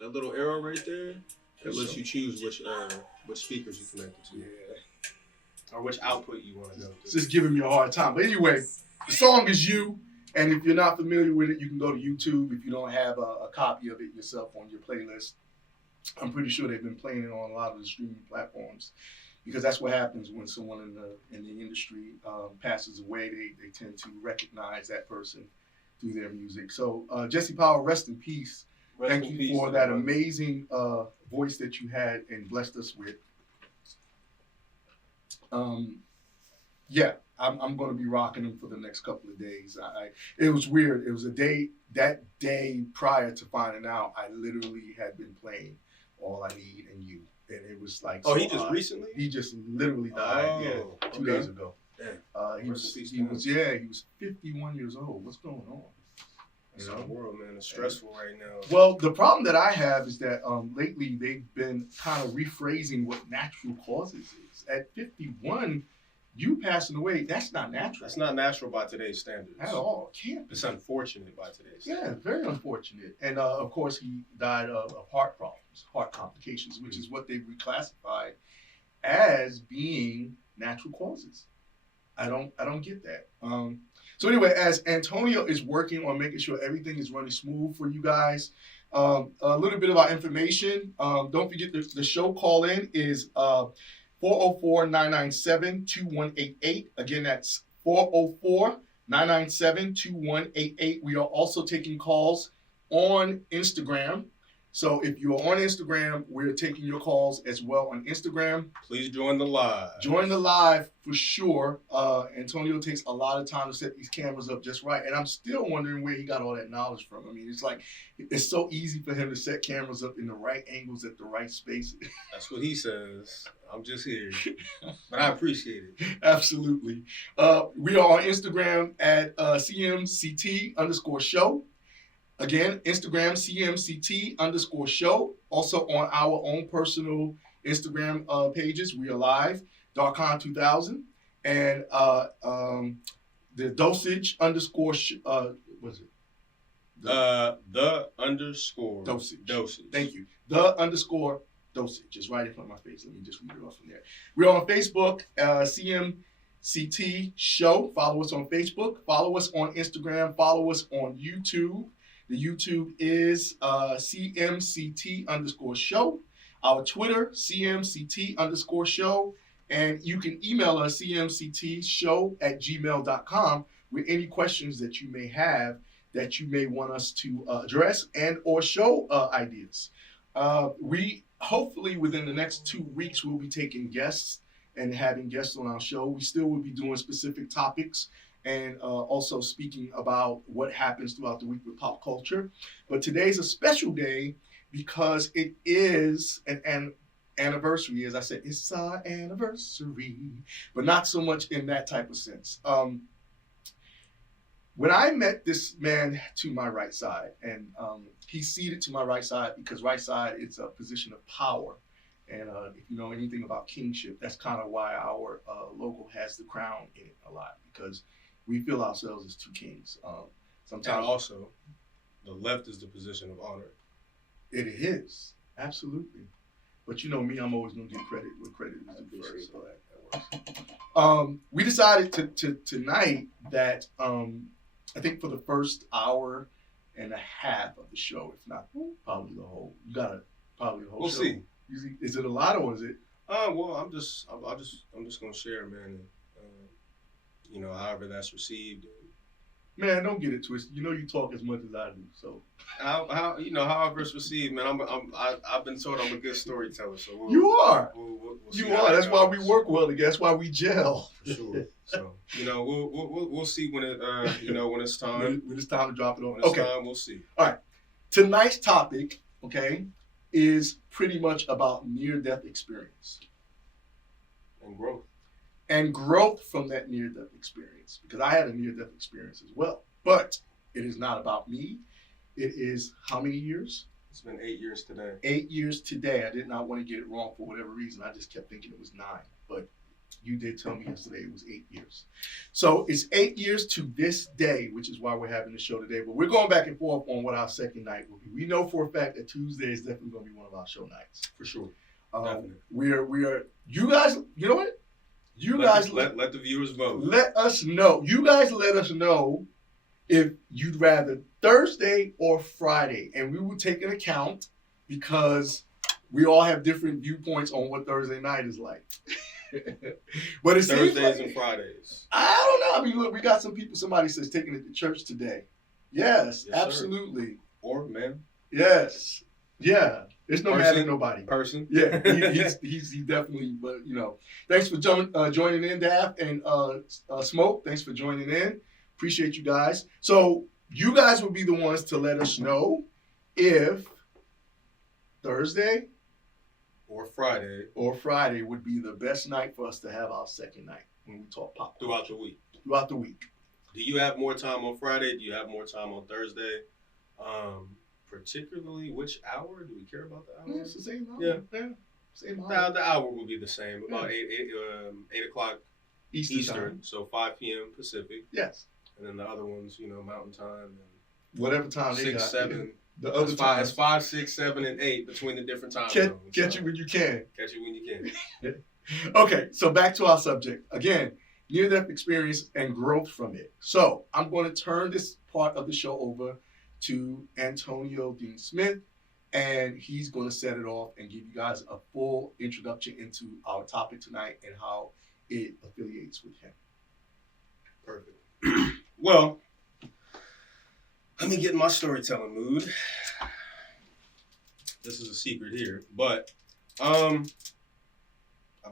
That little arrow right there, that lets you choose which speakers you connected to. Yeah. Or which output you want to go It's to. just giving me a hard time. But anyway, the song is You. And if you're not familiar with it, you can go to YouTube if you don't have a copy of it yourself on your playlist. I'm pretty sure they've been playing it on a lot of the streaming platforms because that's what happens when someone in the industry passes away. They tend to recognize that person through their music. So Jesse Powell, rest in peace. Rest Thank in you peace for to that the brother. amazing voice that you had and blessed us with. Um, yeah, I'm going to be rocking them for the next couple of days. It was weird. It was a day that day prior to finding out. I literally had been playing All I Need and You, and it was like Oh, so he just recently? He just literally died. Yeah, 2 days ago. Damn. He was 51 years old. What's going on? It's our world, man. It's stressful right now. Well, the problem that I have is that lately they've been kind of rephrasing what natural causes is. At 51, you passing away, that's not natural. That's not natural by today's standards. At all. It can't be. It's unfortunate by today's standards. Yeah, very unfortunate. And of course, he died of heart problems, heart complications, which is what they've reclassified as being natural causes. I don't get that. So anyway, as Antonio is working on making sure everything is running smooth for you guys, a little bit about information. Don't forget the show call in is 404-997-2188. Again, that's 404-997-2188. We are also taking calls on Instagram. So if you're on Instagram, we're taking your calls as well on Instagram. Please join the live. Join the live for sure. Antonio takes a lot of time to set these cameras up just right. And I'm still wondering where he got all that knowledge from. I mean, it's like, it's so easy for him to set cameras up in the right angles at the right spaces. That's what he says. I'm just here. But I appreciate it. Absolutely. We are on Instagram at CMCT_show. Again, Instagram, CMCT_show. Also on our own personal Instagram pages. We are live, Darkon2000. And the dosage underscore, what's it? The underscore dosage. Dosage. Thank you. The underscore dosage is right in front of my face. Let me just read it off from there. We're on Facebook, CMCT show. Follow us on Facebook. Follow us on Instagram. Follow us on YouTube. The YouTube is CMCT_show. Our Twitter, CMCT_show. And you can email us, cmctshow@gmail.com, with any questions that you may have that you may want us to address and or show ideas. We hopefully within the next 2 weeks, we'll be taking guests and having guests on our show. We still will be doing specific topics and also speaking about what happens throughout the week with pop culture. But today's a special day because it is an anniversary. As I said, it's our anniversary, but not so much in that type of sense. When I met this man to my right side, and he's seated to my right side because right side is a position of power. And if you know anything about kingship, that's kind of why our logo has the crown in it a lot, because we feel ourselves as two kings. Sometimes also, the left is the position of honor. It is, absolutely. But you know me, I'm always going to give credit where credit is due first. So that works. We decided tonight that I think for the first hour and a half of the show, if not probably the whole, probably the whole we'll show. See. Is it a lot or is it? Well, I'm just gonna share, man. And, however that's received. Man, don't get it twisted. You know you talk as much as I do, so. However it's received, man. I've been told I'm a good storyteller, so you are. We'll you are. That's why we work well together. That's why we gel. For sure. So we'll see when it when it's time. When it's time to drop it on. When it's time, we'll see. All right. Tonight's topic, okay, is pretty much about near-death experience and growth. And growth from that near-death experience, because I had a near-death experience as well. But it is not about me. It is how many years? It's been 8 years today. 8 years today. I did not want to get it wrong for whatever reason. I just kept thinking it was 9. But You did tell me yesterday it was 8 years. So it's 8 years to this day, which is why we're having the show today. But we're going back and forth on what our second night will be. We know for a fact that Tuesday is definitely going to be one of our show nights. For sure. We are. You guys. You know what? Let the viewers vote. Let us know. You guys let us know if you'd rather Thursday or Friday, and we will take an account because we all have different viewpoints on what Thursday night is like. But it's Thursdays and Fridays. I don't know. I mean, look, we got some people. Somebody says taking it to church today. Yes, absolutely. Sir. Or man. Yes. Yeah. There's no mad at nobody. Person. Yeah. He's definitely. But thanks for joining in, Daft and Smoke. Thanks for joining in. Appreciate you guys. So you guys will be the ones to let us know if Thursday or Friday would be the best night for us to have our second night when we talk pop throughout the week. Do you have more time on Friday? Do you have more time on Thursday? Particularly which hour? Do we care about the hour? Yeah, it's the same hour. Yeah. Same hour. The hour will be the same. About 8 o'clock Eastern, so 5 p.m. Pacific. Yes. And then the other ones, Mountain Time and whatever time 6, they got. 7. The other times. It's 5, 6, 7, and 8 between the different time zones. Catch you when you can. Catch you when you can. Okay, so back to our subject. Again, near-death experience and growth from it. So I'm going to turn this part of the show over to Antonio Dean Smith, and he's going to set it off and give you guys a full introduction into our topic tonight and how it affiliates with him. Perfect. Well, let me get in my storytelling mood. This is a secret here, but I've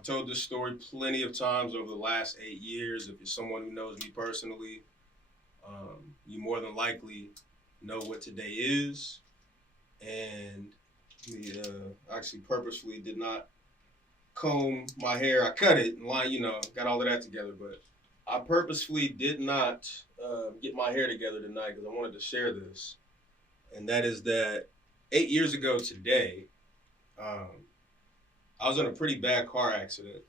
told this story plenty of times over the last 8 years. If you're someone who knows me personally, you more than likely know what today is. And I actually purposefully did not comb my hair. I cut it and got all of that together, but I purposefully did not get my hair together tonight because I wanted to share this. And that is that 8 years ago today, I was in a pretty bad car accident.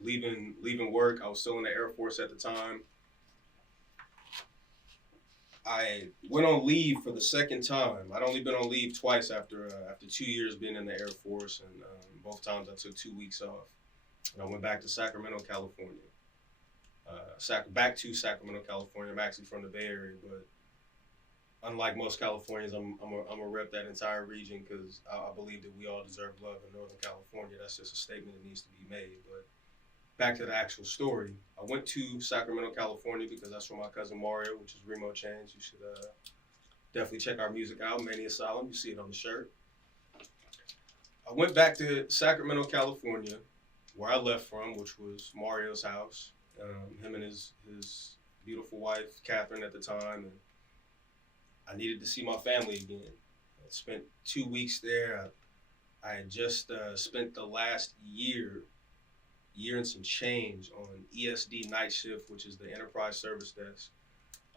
Leaving work, I was still in the Air Force at the time. I went on leave for the second time. I'd only been on leave twice after 2 years being in the Air Force, and both times I took 2 weeks off. And I went back to Sacramento, California. Back to Sacramento, California. I'm actually from the Bay Area, but unlike most Californians, I'm a rep that entire region because I believe that we all deserve love in Northern California. That's just a statement that needs to be made. But back to the actual story. I went to Sacramento, California because that's where my cousin Mario, which is Remo Chains. You should definitely check our music out, Mania Asylum. You see it on the shirt. I went back to Sacramento, California, where I left from, which was Mario's house. Him and his beautiful wife, Catherine, at the time. And I needed to see my family again. I spent 2 weeks there. I had just spent the last year and some change on ESD night shift, which is the enterprise service desk.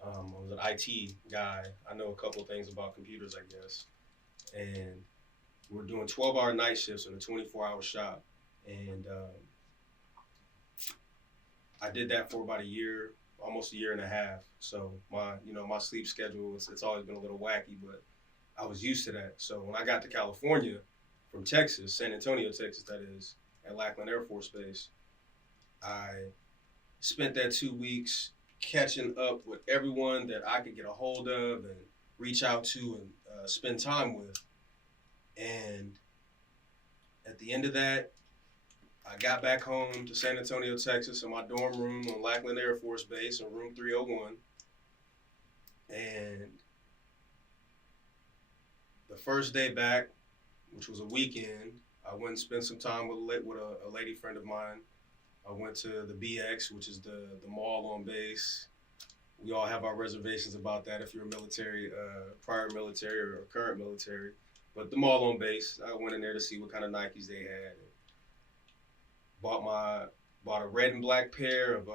I was an IT guy. I know a couple of things about computers, I guess. And we're doing 12-hour night shifts in a 24-hour shop. And I did that for about a year, almost a year and a half. So my sleep schedule, it's always been a little wacky, but I was used to that. So when I got to California from Texas, San Antonio, Texas, that is, at Lackland Air Force Base, I spent that 2 weeks catching up with everyone that I could get a hold of and reach out to and spend time with. And at the end of that, I got back home to San Antonio, Texas, in my dorm room on Lackland Air Force Base in room 301. And the first day back, which was a weekend, I went and spent some time with a lady friend of mine. I went to the BX, which is the mall on base. We all have our reservations about that if you're military, prior military or current military. But the mall on base, I went in there to see what kind of Nikes they had. Bought a red and black pair of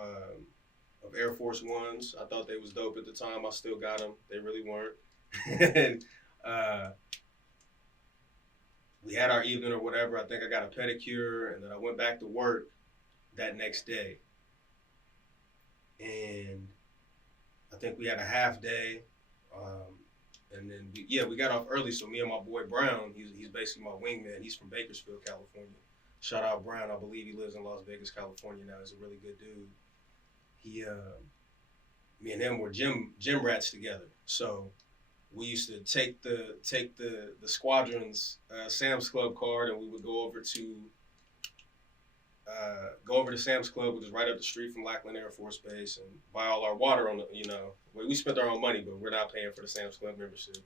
Air Force Ones. I thought they was dope at the time. I still got them. They really weren't. And we had our evening or whatever. I think I got a pedicure, and then I went back to work that next day, and I think we had a half day, and then we got off early. So me and my boy Brown, he's basically my wingman. He's from Bakersfield, California. Shout out Brown. I believe he lives in Las Vegas, California now. He's a really good dude. He, me and him were gym rats together. So we used to take the squadron's Sam's Club card, and we would go over to Sam's Club, which is right up the street from Lackland Air Force Base, and buy all our water on the, we spent our own money, but we're not paying for the Sam's Club membership,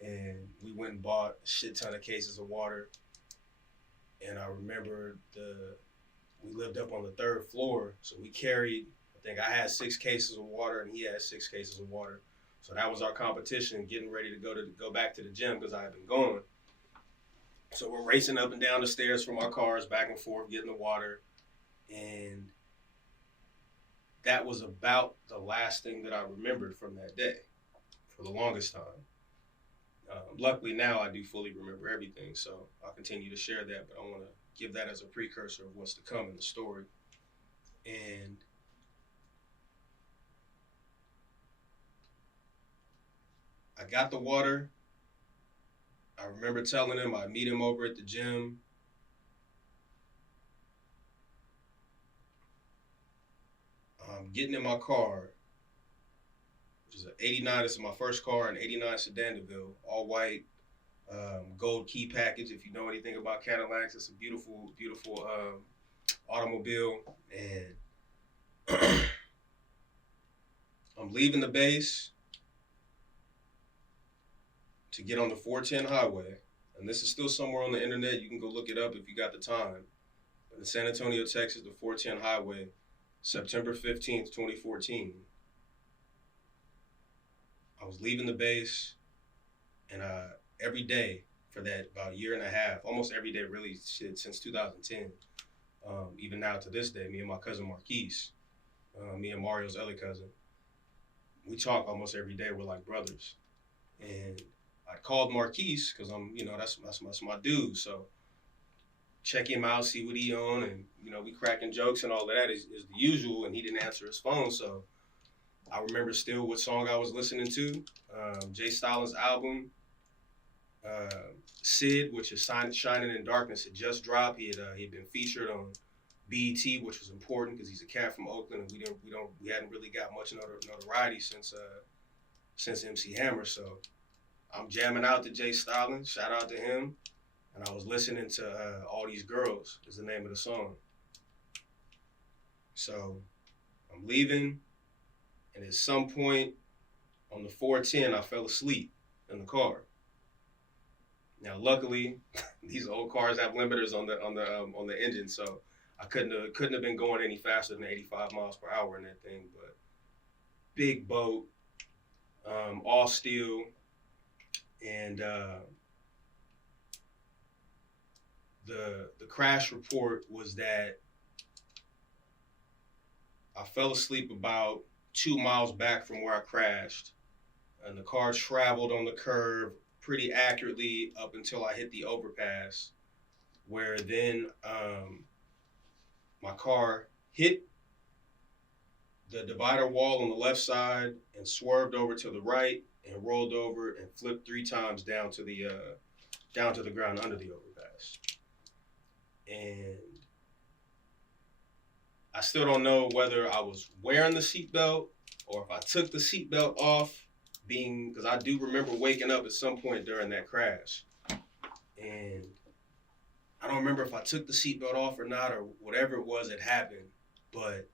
And we went and bought a shit ton of cases of water. And I remember we lived up on the 3rd floor, so we carried, I think I had 6 cases of water and he had 6 cases of water. So that was our competition, getting ready to go back to the gym because I had been going. So we're racing up and down the stairs from our cars, back and forth, getting the water. And that was about the last thing that I remembered from that day for the longest time. Luckily now I do fully remember everything, so I'll continue to share that, but I want to give that as a precursor of what's to come in the story. And I got the water. I remember telling him I'd meet him over at the gym. Getting in my car, which is an 89. This is my first car, an 89 Sedan DeVille, all white, gold key package. If you know anything about Cadillacs, it's a beautiful, beautiful automobile. And I'm leaving the base to get on the 410 highway. And this is still somewhere on the internet. You can go look it up if you got the time. In San Antonio, Texas, the 410 highway, September 15th, 2014. I was leaving the base, and every day for that about a year and a half, almost every day really since 2010, even now to this day, me and my cousin Marquise, me and Mario's other cousin, we talk almost every day. We're like brothers. And I called Marquise because that's my dude. So check him out, see what he on, and we cracking jokes and all of that is the usual. And he didn't answer his phone, so I remember still what song I was listening to. Jay Stalin's album, Sid, which is Shining in Darkness, had just dropped. He had been featured on BET, which was important because he's a cat from Oakland, and we hadn't really got much notoriety since MC Hammer. So I'm jamming out to Jay Stalin. Shout out to him. And I was listening to All These Girls is the name of the song. So I'm leaving, and at some point on the 410, I fell asleep in the car. Now, luckily, these old cars have limiters on the engine, so I couldn't have been going any faster than 85 miles per hour in that thing. But big boat, all steel, and the crash report was that I fell asleep about 2 miles back from where I crashed, and the car traveled on the curve pretty accurately up until I hit the overpass, where then my car hit the divider wall on the left side and swerved over to the right and rolled over and flipped 3 times down to the ground under the overpass. And I still don't know whether I was wearing the seatbelt or if I took the seatbelt off, because I do remember waking up at some point during that crash. And I don't remember if I took the seatbelt off or not, or whatever it was that happened. But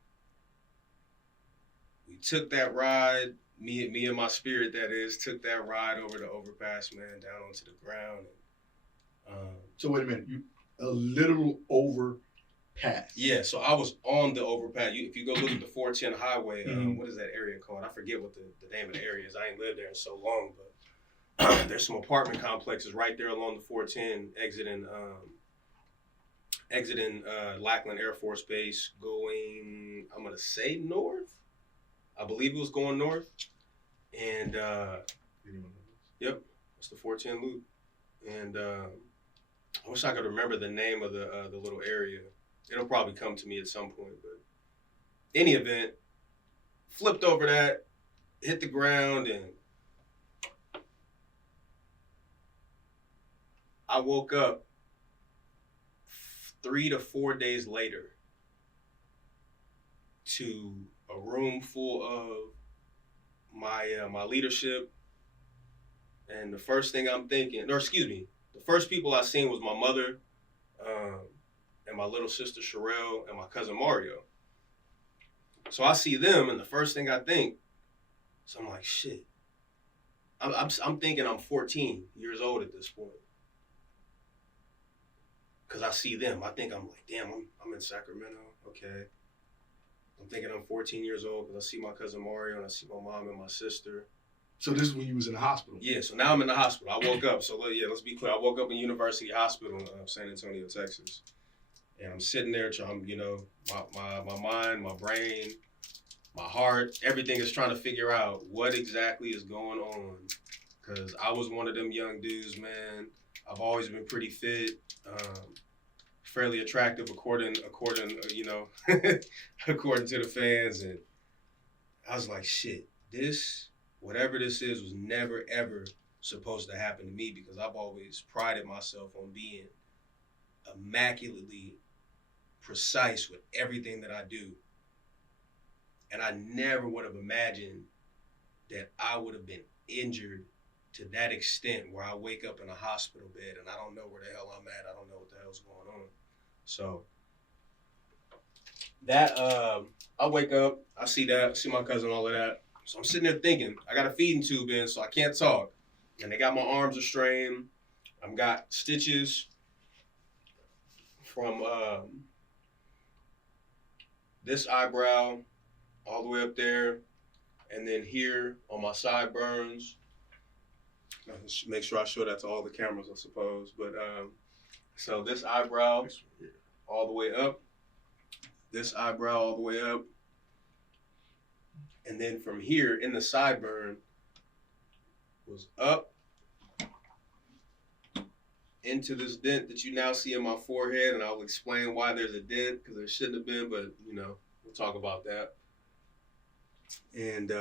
we took that ride, me and my spirit, that is, took that ride over the overpass, man, down onto the ground. And, so wait a minute, a literal overpass. Yeah, so I was on the overpass. If you go look at the 410 highway, what is that area called? I forget what the name of the area is. I ain't lived there in so long, but there's some apartment complexes right there along the 410 exiting Lackland Air Force Base, going, I'm going to say north. I believe it was going north. And, yep, it's the 410 loop. And I wish I could remember the name of the little area. It'll probably come to me at some point. But any event, flipped over that, hit the ground, and I woke up 3 to 4 days later to a room full of my leadership, and the first thing I'm thinking, or excuse me, the first people I seen was my mother, and my little sister Sherelle, and my cousin Mario. So I see them, and the first thing I think, so I'm like, shit. I'm thinking I'm 14 years old at this point. Cause I see them, I think I'm like, damn, I'm in Sacramento. Okay. I'm thinking I'm 14 years old because I see my cousin Mario and I see my mom and my sister. So this is when you was in the hospital? Yeah, so now I'm in the hospital. I woke up. So yeah, let's be clear. I woke up in University Hospital in San Antonio, Texas. And I'm sitting there trying, my mind, my brain, my heart, everything is trying to figure out what exactly is going on. Because I was one of them young dudes, man. I've always been pretty fit. Fairly attractive according according to the fans, and I was like, shit, this, whatever this is, was never ever supposed to happen to me, because I've always prided myself on being immaculately precise with everything that I do, and I never would have imagined that I would have been injured to that extent where I wake up in a hospital bed and I don't know where the hell I'm at. I don't know what the hell's going on. So that I wake up, I see my cousin, all of that. So I'm sitting there thinking, I got a feeding tube in, so I can't talk. And they got my arms restrained. I've got stitches from this eyebrow all the way up there, and then here on my sideburns. Make sure I show that to all the cameras, I suppose. But so this eyebrow all the way up, this eyebrow all the way up, and then from here in the sideburn was up into this dent that you now see in my forehead, and I'll explain why there's a dent, because there shouldn't have been, but we'll talk about that. And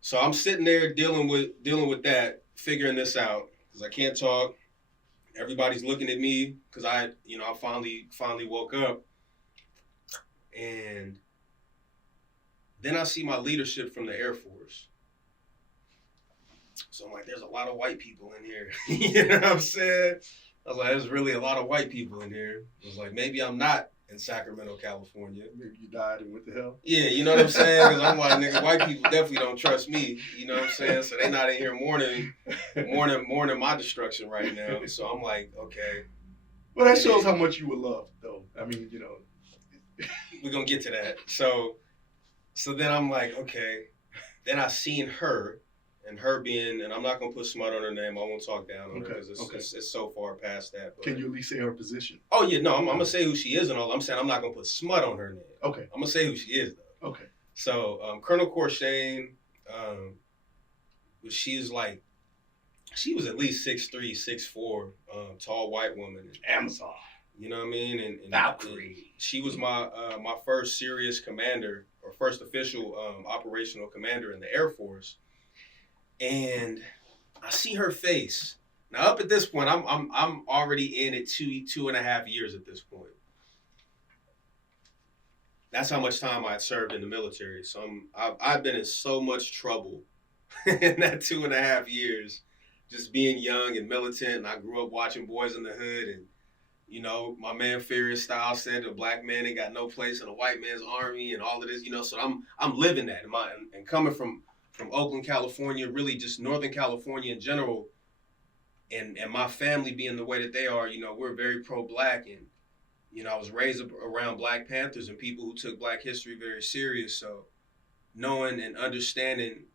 so I'm sitting there dealing with that, figuring this out, because I can't talk. Everybody's looking at me because I finally woke up, and then I see my leadership from the Air Force. So I'm like, there's a lot of white people in here. You know what I'm saying? I was like, there's really a lot of white people in here. I was like, maybe I'm not in Sacramento, California. Maybe you died and what the hell? Yeah, you know what I'm saying? Because I'm like, nigga, white people definitely don't trust me. You know what I'm saying? So they not in here mourning my destruction right now. So I'm like, okay. Well, that shows how much you were loved, though. I mean, We're going to get to that. So then I'm like, okay. Then I seen her, and her being, and I'm not going to put smut on her name. I won't talk down on her because it's so far past that. But, can you at least say her position? Oh, yeah, no, I'm going to say who she is and all. I'm saying I'm not going to put smut on her name. Okay. I'm going to say who she is, though. Okay. So Colonel Corshane, she was at least 6'3", 6'4", tall white woman. Amazon. You know what I mean? And Valkyrie. And she was my first serious commander, or first official operational commander in the Air Force. And I see her face. Now up at this point, I'm already in it 2.5 years at this point. That's how much time I had served in the military. So I've been in so much trouble in that 2.5 years, just being young and militant. And I grew up watching Boys in the Hood, and my man Furious Styles said a black man ain't got no place in a white man's army, and all of this. So I'm living that. And coming from Oakland, California, really just Northern California in general, and my family being the way that they are, we're very pro-black, and I was raised around Black Panthers and people who took Black history very serious. So knowing and understanding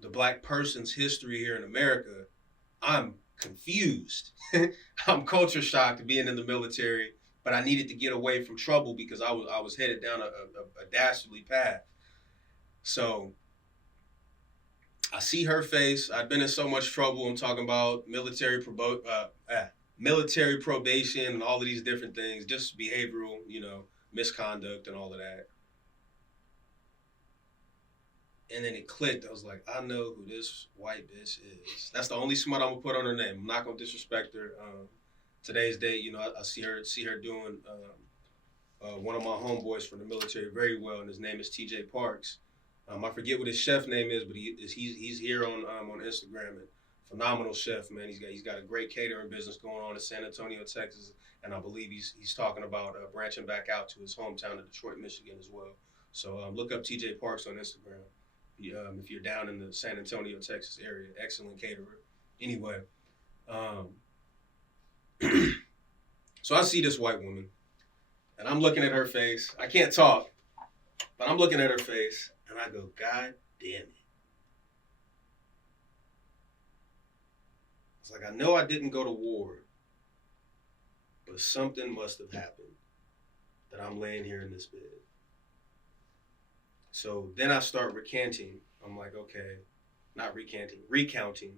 the Black person's history here in America, I'm confused. I'm culture shocked being in the military, but I needed to get away from trouble because I was headed down a dastardly path. So I see her face. I've been in so much trouble. I'm talking about military military probation and all of these different things, just behavioral, misconduct and all of that. And then it clicked. I was like, I know who this white bitch is. That's the only smut I'm gonna put on her name. I'm not gonna disrespect her. Today's date, I see her doing one of my homeboys from the military very well, and his name is T.J. Parks. I forget what his chef name is, but he's here on Instagram. And phenomenal chef, man. He's got a great catering business going on in San Antonio, Texas, and I believe he's talking about branching back out to his hometown of Detroit, Michigan, as well. So look up T.J. Parks on Instagram. If you're down in the San Antonio, Texas area, excellent caterer. Anyway, so I see this white woman, and I'm looking at her face. I can't talk, but I'm looking at her face, and I go, God damn it. It's like, I know I didn't go to war, but something must have happened that I'm laying here in this bed. So then I start recanting. I'm like, okay, not recanting, recounting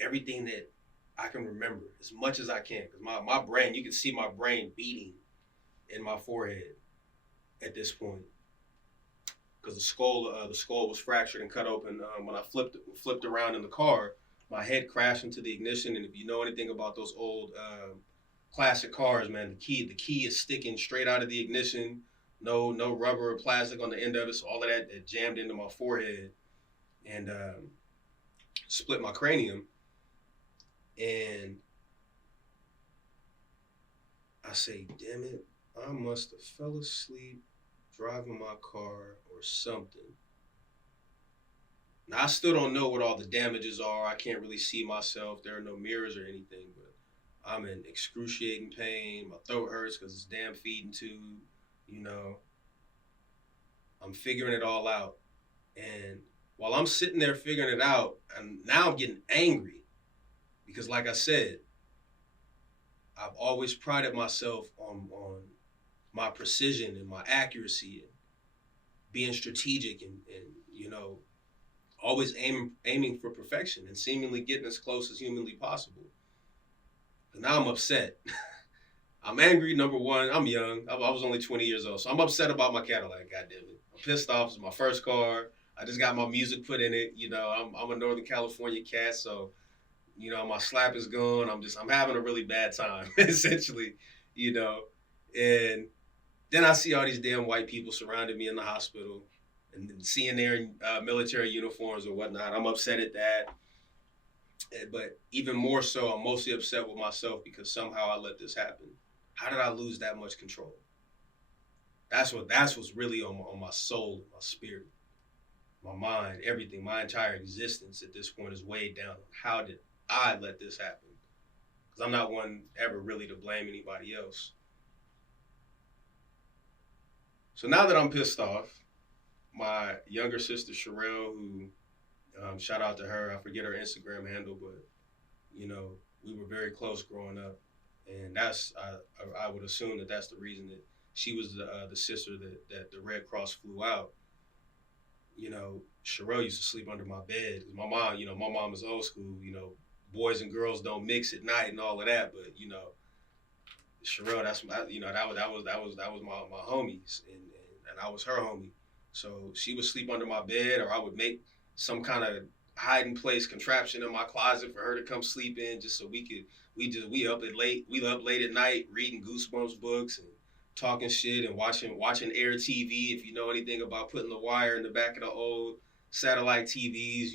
everything that I can remember as much as I can. Because my brain, you can see my brain beating in my forehead at this point. Because the skull was fractured and cut open. When I flipped around in the car, my head crashed into the ignition. And if you know anything about those old classic cars, man, the key is sticking straight out of the ignition. No rubber or plastic on the end of it. So all of that jammed into my forehead and split my cranium. And I say, damn it, I must have fell asleep driving my car or something. Now, I still don't know what all the damages are. I can't really see myself. There are no mirrors or anything, but I'm in excruciating pain. My throat hurts because it's damn feeding tube. I'm figuring it all out. And while I'm sitting there figuring it out, and now I'm getting angry because, like I said, I've always prided myself on my precision and my accuracy and being strategic and always aiming for perfection and seemingly getting as close as humanly possible. But now I'm upset. I'm angry, number one. I'm young. I was only 20 years old. So I'm upset about my Cadillac, goddammit. I'm pissed off. It's my first car. I just got my music put in it. I'm a Northern California cat, so, my slap is gone. I'm having a really bad time, essentially, And then I see all these damn white people surrounding me in the hospital and seeing their military uniforms or whatnot. I'm upset at that. But even more so, I'm mostly upset with myself because somehow I let this happen. How did I lose that much control? That's what's really on my soul, my spirit, my mind, everything. My entire existence at this point is weighed down. How did I let this happen? Because I'm not one ever really to blame anybody else. So now that I'm pissed off, my younger sister Sherelle, who shout out to her, I forget her Instagram handle, but we were very close growing up. And that's I would assume that's the reason that she was the sister that the Red Cross flew out. Sherelle used to sleep under my bed. My mom is old school. Boys and girls don't mix at night and all of that. But Sherelle, that was my homies, and I was her homie. So she would sleep under my bed, or I would make some kind of hiding place contraption in my closet for her to come sleep in, just so we up late at night reading Goosebumps books and talking shit and watching Air TV, if you know anything about putting the wire in the back of the old satellite TVs,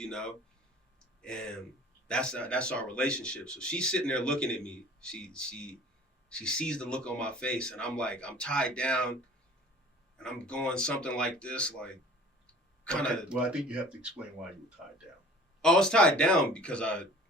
and that's our relationship. So she's sitting there looking at me. She sees the look on my face, and I'm tied down, and I'm going something like this, like kind of. Okay. Well, I think you have to explain why you were tied down. Oh, it's tied down because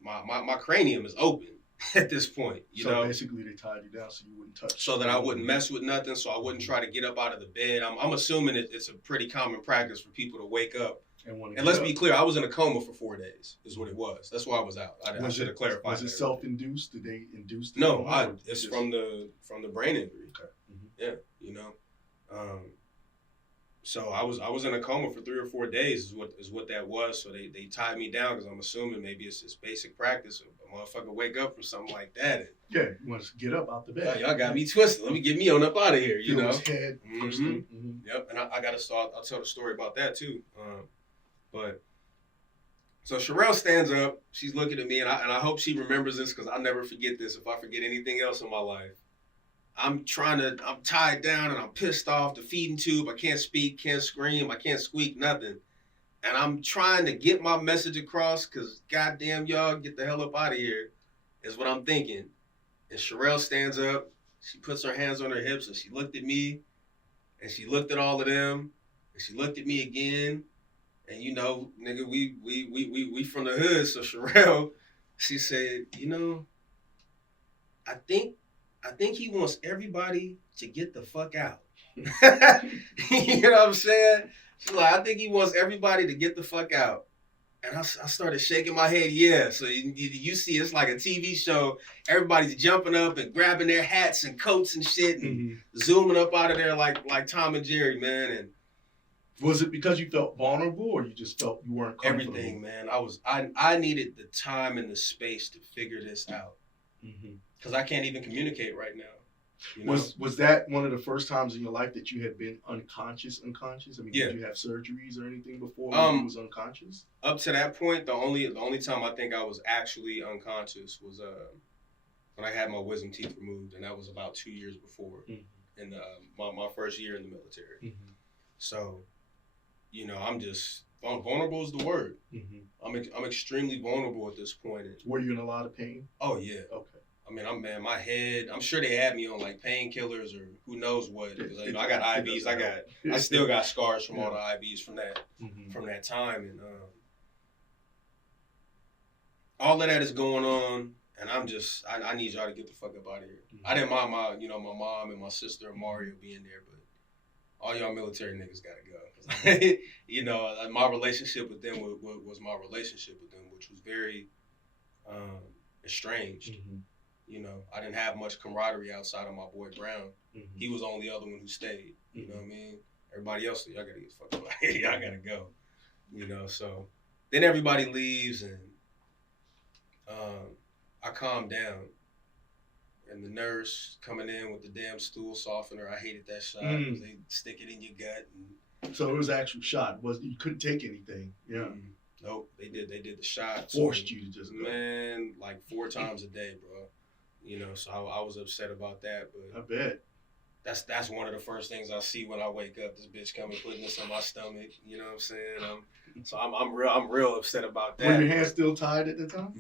my cranium is open at this point. So basically, they tied you down so you wouldn't touch. So that I wouldn't mess with nothing. So I wouldn't try to get up out of the bed. I'm assuming it's a pretty common practice for people to wake up. And let's be clear, I was in a coma for 4 days. Is what it was. That's why I was out. I should have clarified. Was it self-induced? Did they induce? No, it's from the brain injury. Okay. Mm-hmm. Yeah, So I was in a coma for 3 or 4 days is what that was. So they tied me down because I'm assuming maybe it's basic practice. A motherfucker wake up from something like that. And, Yeah, you want to get up out the bed. y'all got me twisted. Let me get me on up out of here. You Feel know. his head first thing. Mm-hmm. Yep. And I got to start. I'll tell the story about that too. But so Sherelle stands up. She's looking at me, and I hope she remembers this because I'll never forget this. If I forget anything else in my life. I'm tied down and I'm pissed off, the feeding tube. I can't speak, can't scream, I can't squeak, nothing. And I'm trying to get my message across because goddamn y'all, get the hell up out of here, is what I'm thinking. And Sherelle stands up, she puts her hands on her hips and she looked at me and she looked at all of them and she looked at me again. And you know, nigga, we from the hood, so Sherelle, she said, you know, I think he wants everybody to get the fuck out. You know what I'm saying? She's like, I think he wants everybody to get the fuck out. And I started shaking my head, yeah. So you see, it's like a TV show. Everybody's jumping up and grabbing their hats and coats and shit and zooming up out of there like Tom and Jerry, man. And was it because you felt vulnerable or you just felt you weren't comfortable? Everything, man. I needed the time and the space to figure this out. Because I can't even communicate right now. You know? Was that one of the first times in your life that you had been unconscious? I mean, yeah. Did you have surgeries or anything before you was unconscious? Up to that point, the only time I think I was actually unconscious was when I had my wisdom teeth removed, and that was about 2 years before, in my first year in the military. So, you know, I'm just vulnerable is the word. I'm extremely vulnerable at this point. Were you in a lot of pain? Oh yeah. Okay. I mean, my head. I'm sure they had me on like painkillers or who knows what. Because you know, I got IVs. I still got scars from all the IVs from that time, and all of that is going on. And I'm just, I need y'all to get the fuck up out of here. I didn't mind my mom and my sister and Mario being there, but all y'all military niggas gotta go. You know, my relationship with them was my relationship with them, which was very estranged. You know, I didn't have much camaraderie outside of my boy Brown. He was the only other one who stayed. You know what I mean? Everybody else, y'all gotta get the fuck out of here. Y'all gotta go. You know, so then everybody leaves and I calmed down. And the nurse coming in with the damn stool softener, I hated that shot because they stick it in your gut. And so it was an actual shot. You couldn't take anything. Yeah. Nope. They did the shot. Forced you to just go. Man, like 4 times a day, bro. You know, so I was upset about that. But I bet. That's one of the first things I see when I wake up. This bitch coming putting this on my stomach. You know what I'm saying? So I'm real upset about that. Were your hands still tied at the time?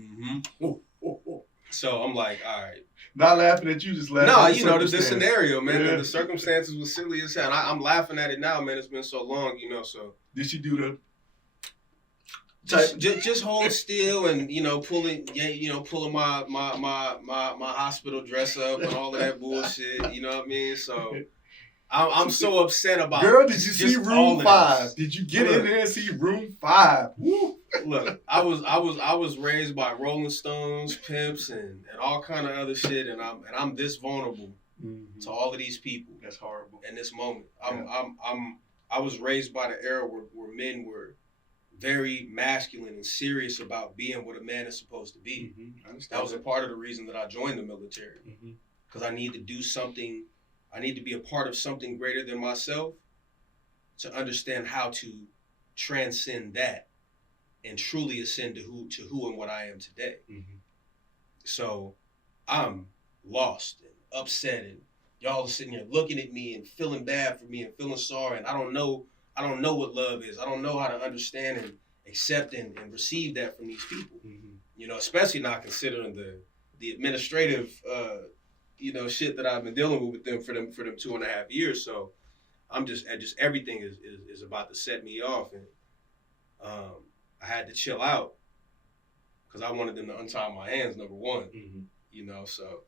So I'm like, all right. Not laughing at you, just laughing. No, you know, the scenario, man. Yeah. The circumstances was silly as hell. I'm laughing at it now, man. It's been so long, you know. So did she do the? Just hold still and pulling my hospital dress up and all of that bullshit. You know what I mean? So I'm so upset about. Girl, did you see Room 5? Did you get in there and see Room 5? Woo. Look, I was raised by Rolling Stones, pimps, and all kind of other shit, and I'm this vulnerable to all of these people. That's horrible. In this moment, I was raised by the era where men were very masculine and serious about being what a man is supposed to be. That was a part of the reason that I joined the military, because I need to do something. I need to be a part of something greater than myself to understand how to transcend that and truly ascend to who and what I am today. So I'm lost and upset, and y'all are sitting here looking at me and feeling bad for me and feeling sorry, and I don't know what love is. I don't know how to understand and accept and receive that from these people. You know, especially not considering the administrative shit that I've been dealing with them for them 2.5 years. So I'm just everything is about to set me off, and I had to chill out because I wanted them to untie my hands, number one. You know, so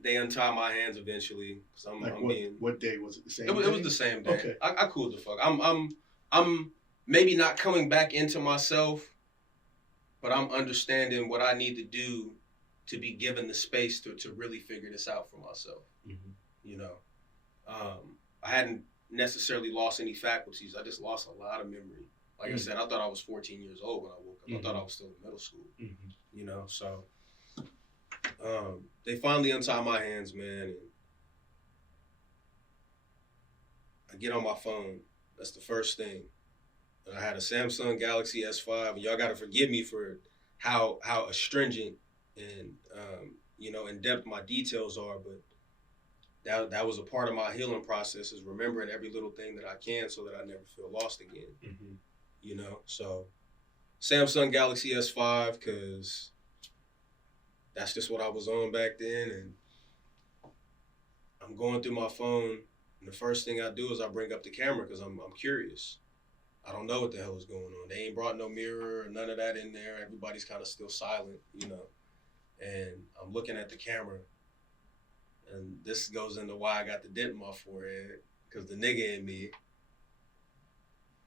they untied my hands eventually. Cause what day was it? The same. It was the same day. Okay. I cooled the fuck. I'm maybe not coming back into myself, but I'm understanding what I need to do to be given the space to really figure this out for myself. You know, I hadn't necessarily lost any faculties. I just lost a lot of memory. Like I said, I thought I was 14 years old when I woke up. I thought I was still in middle school. You know, so they finally untie my hands, man, and I get on my phone. That's the first thing. And I had a Samsung Galaxy S5, and y'all got to forgive me for how astringent and you know, in depth my details are, but that was a part of my healing process, is remembering every little thing that I can so that I never feel lost again. You know, so Samsung Galaxy S5, because that's just what I was on back then, and I'm going through my phone, and the first thing I do is I bring up the camera because I'm curious. I don't know what the hell is going on. They ain't brought no mirror or none of that in there. Everybody's kind of still silent, you know. And I'm looking at the camera, and this goes into why I got the dent in my forehead, because the nigga in me.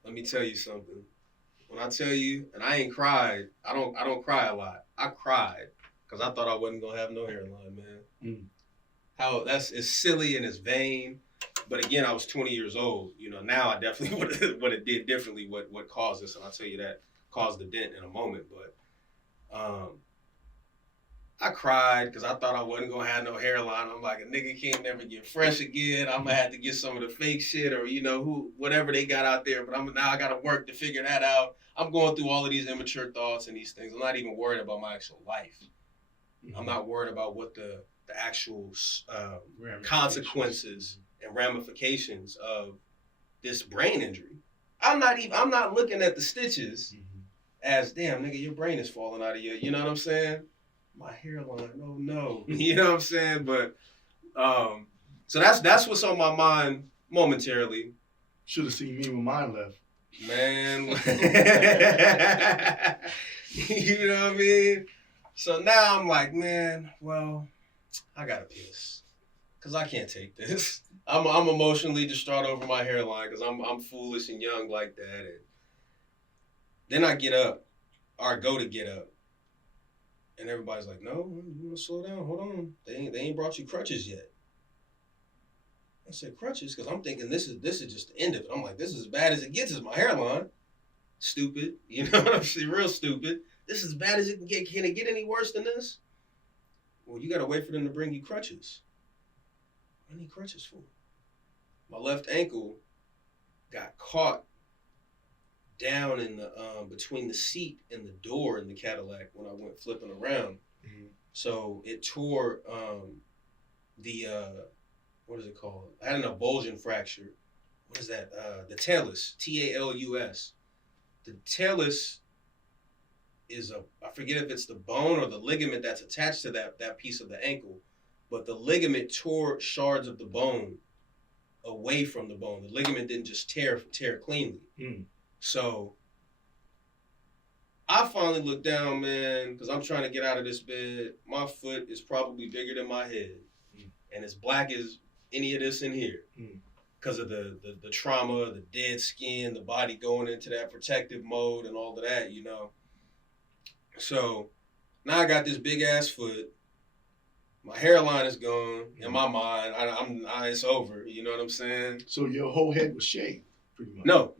Let me tell you something. When I tell you, and I ain't cried, I don't cry a lot. I cried because I thought I wasn't gonna have no hairline, man. How it's silly and it's vain. But again, I was 20 years old. You know, now I definitely would have did differently what caused this, and I'll tell you that caused the dent in a moment. But I cried because I thought I wasn't gonna have no hairline. I'm like, a nigga can't never get fresh again. I'm gonna have to get some of the fake shit, or you know, whatever they got out there. But now I gotta work to figure that out. I'm going through all of these immature thoughts and these things. I'm not even worried about my actual life. I'm not worried about what the actual consequences and ramifications of this brain injury. I'm not looking at the stitches as, damn, nigga, your brain is falling out of you know what I'm saying? My hairline, oh no. You know what I'm saying? But so that's what's on my mind momentarily. Should have seen me when mine left. Man. You know what I mean? So now I'm like, man, well, I gotta piss, cause I can't take this. I'm emotionally distraught over my hairline because I'm foolish and young like that. And then I get up, or go to get up, and everybody's like, no, you wanna slow down? Hold on, they ain't brought you crutches yet. I said crutches because I'm thinking this is just the end of it. I'm like, this is as bad as it gets, is my hairline. Stupid, you know what I'm saying? Real stupid. This is as bad as it can get. Can it get any worse than this? Well, you gotta wait for them to bring you crutches. What do I need crutches for? My left ankle got caught down in the between the seat and the door in the Cadillac when I went flipping around. So it tore the what is it called? I had an avulsion fracture. What is that? The talus, Talus. The talus is I forget if it's the bone or the ligament that's attached to that piece of the ankle, but the ligament tore shards of the bone away from the bone. The ligament didn't just tear cleanly. So I finally looked down, man, because I'm trying to get out of this bed. My foot is probably bigger than my head, and as black as any of this in here, because of the trauma, the dead skin, the body going into that protective mode and all of that, you know. So now I got this big ass foot. My hairline is gone. In my mind, it's over. You know what I'm saying? So your whole head was shaved, pretty much. No.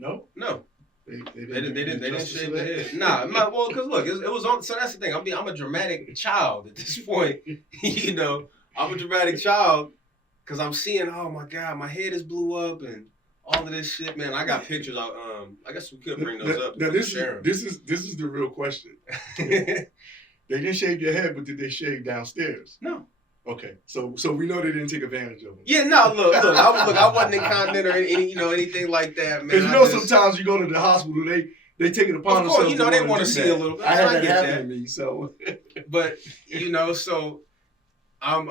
They didn't shave the head. Nah, well, because look, it was on. So that's the thing. I'm a dramatic child at this point. You know, I'm a dramatic child because I'm seeing, oh my God, my head is blew up and all of this shit, man. I got pictures. I guess we could bring those up. Now this is the real question. They didn't shave your head, but did they shave downstairs? No. Okay, so we know they didn't take advantage of them. Yeah, no, look, I wasn't incontinent or anything like that, man. Because you know, sometimes you go to the hospital, they take it upon themselves. Of course, you know, they want to see a little bit. I had that happen to me, so. But you know, so I'm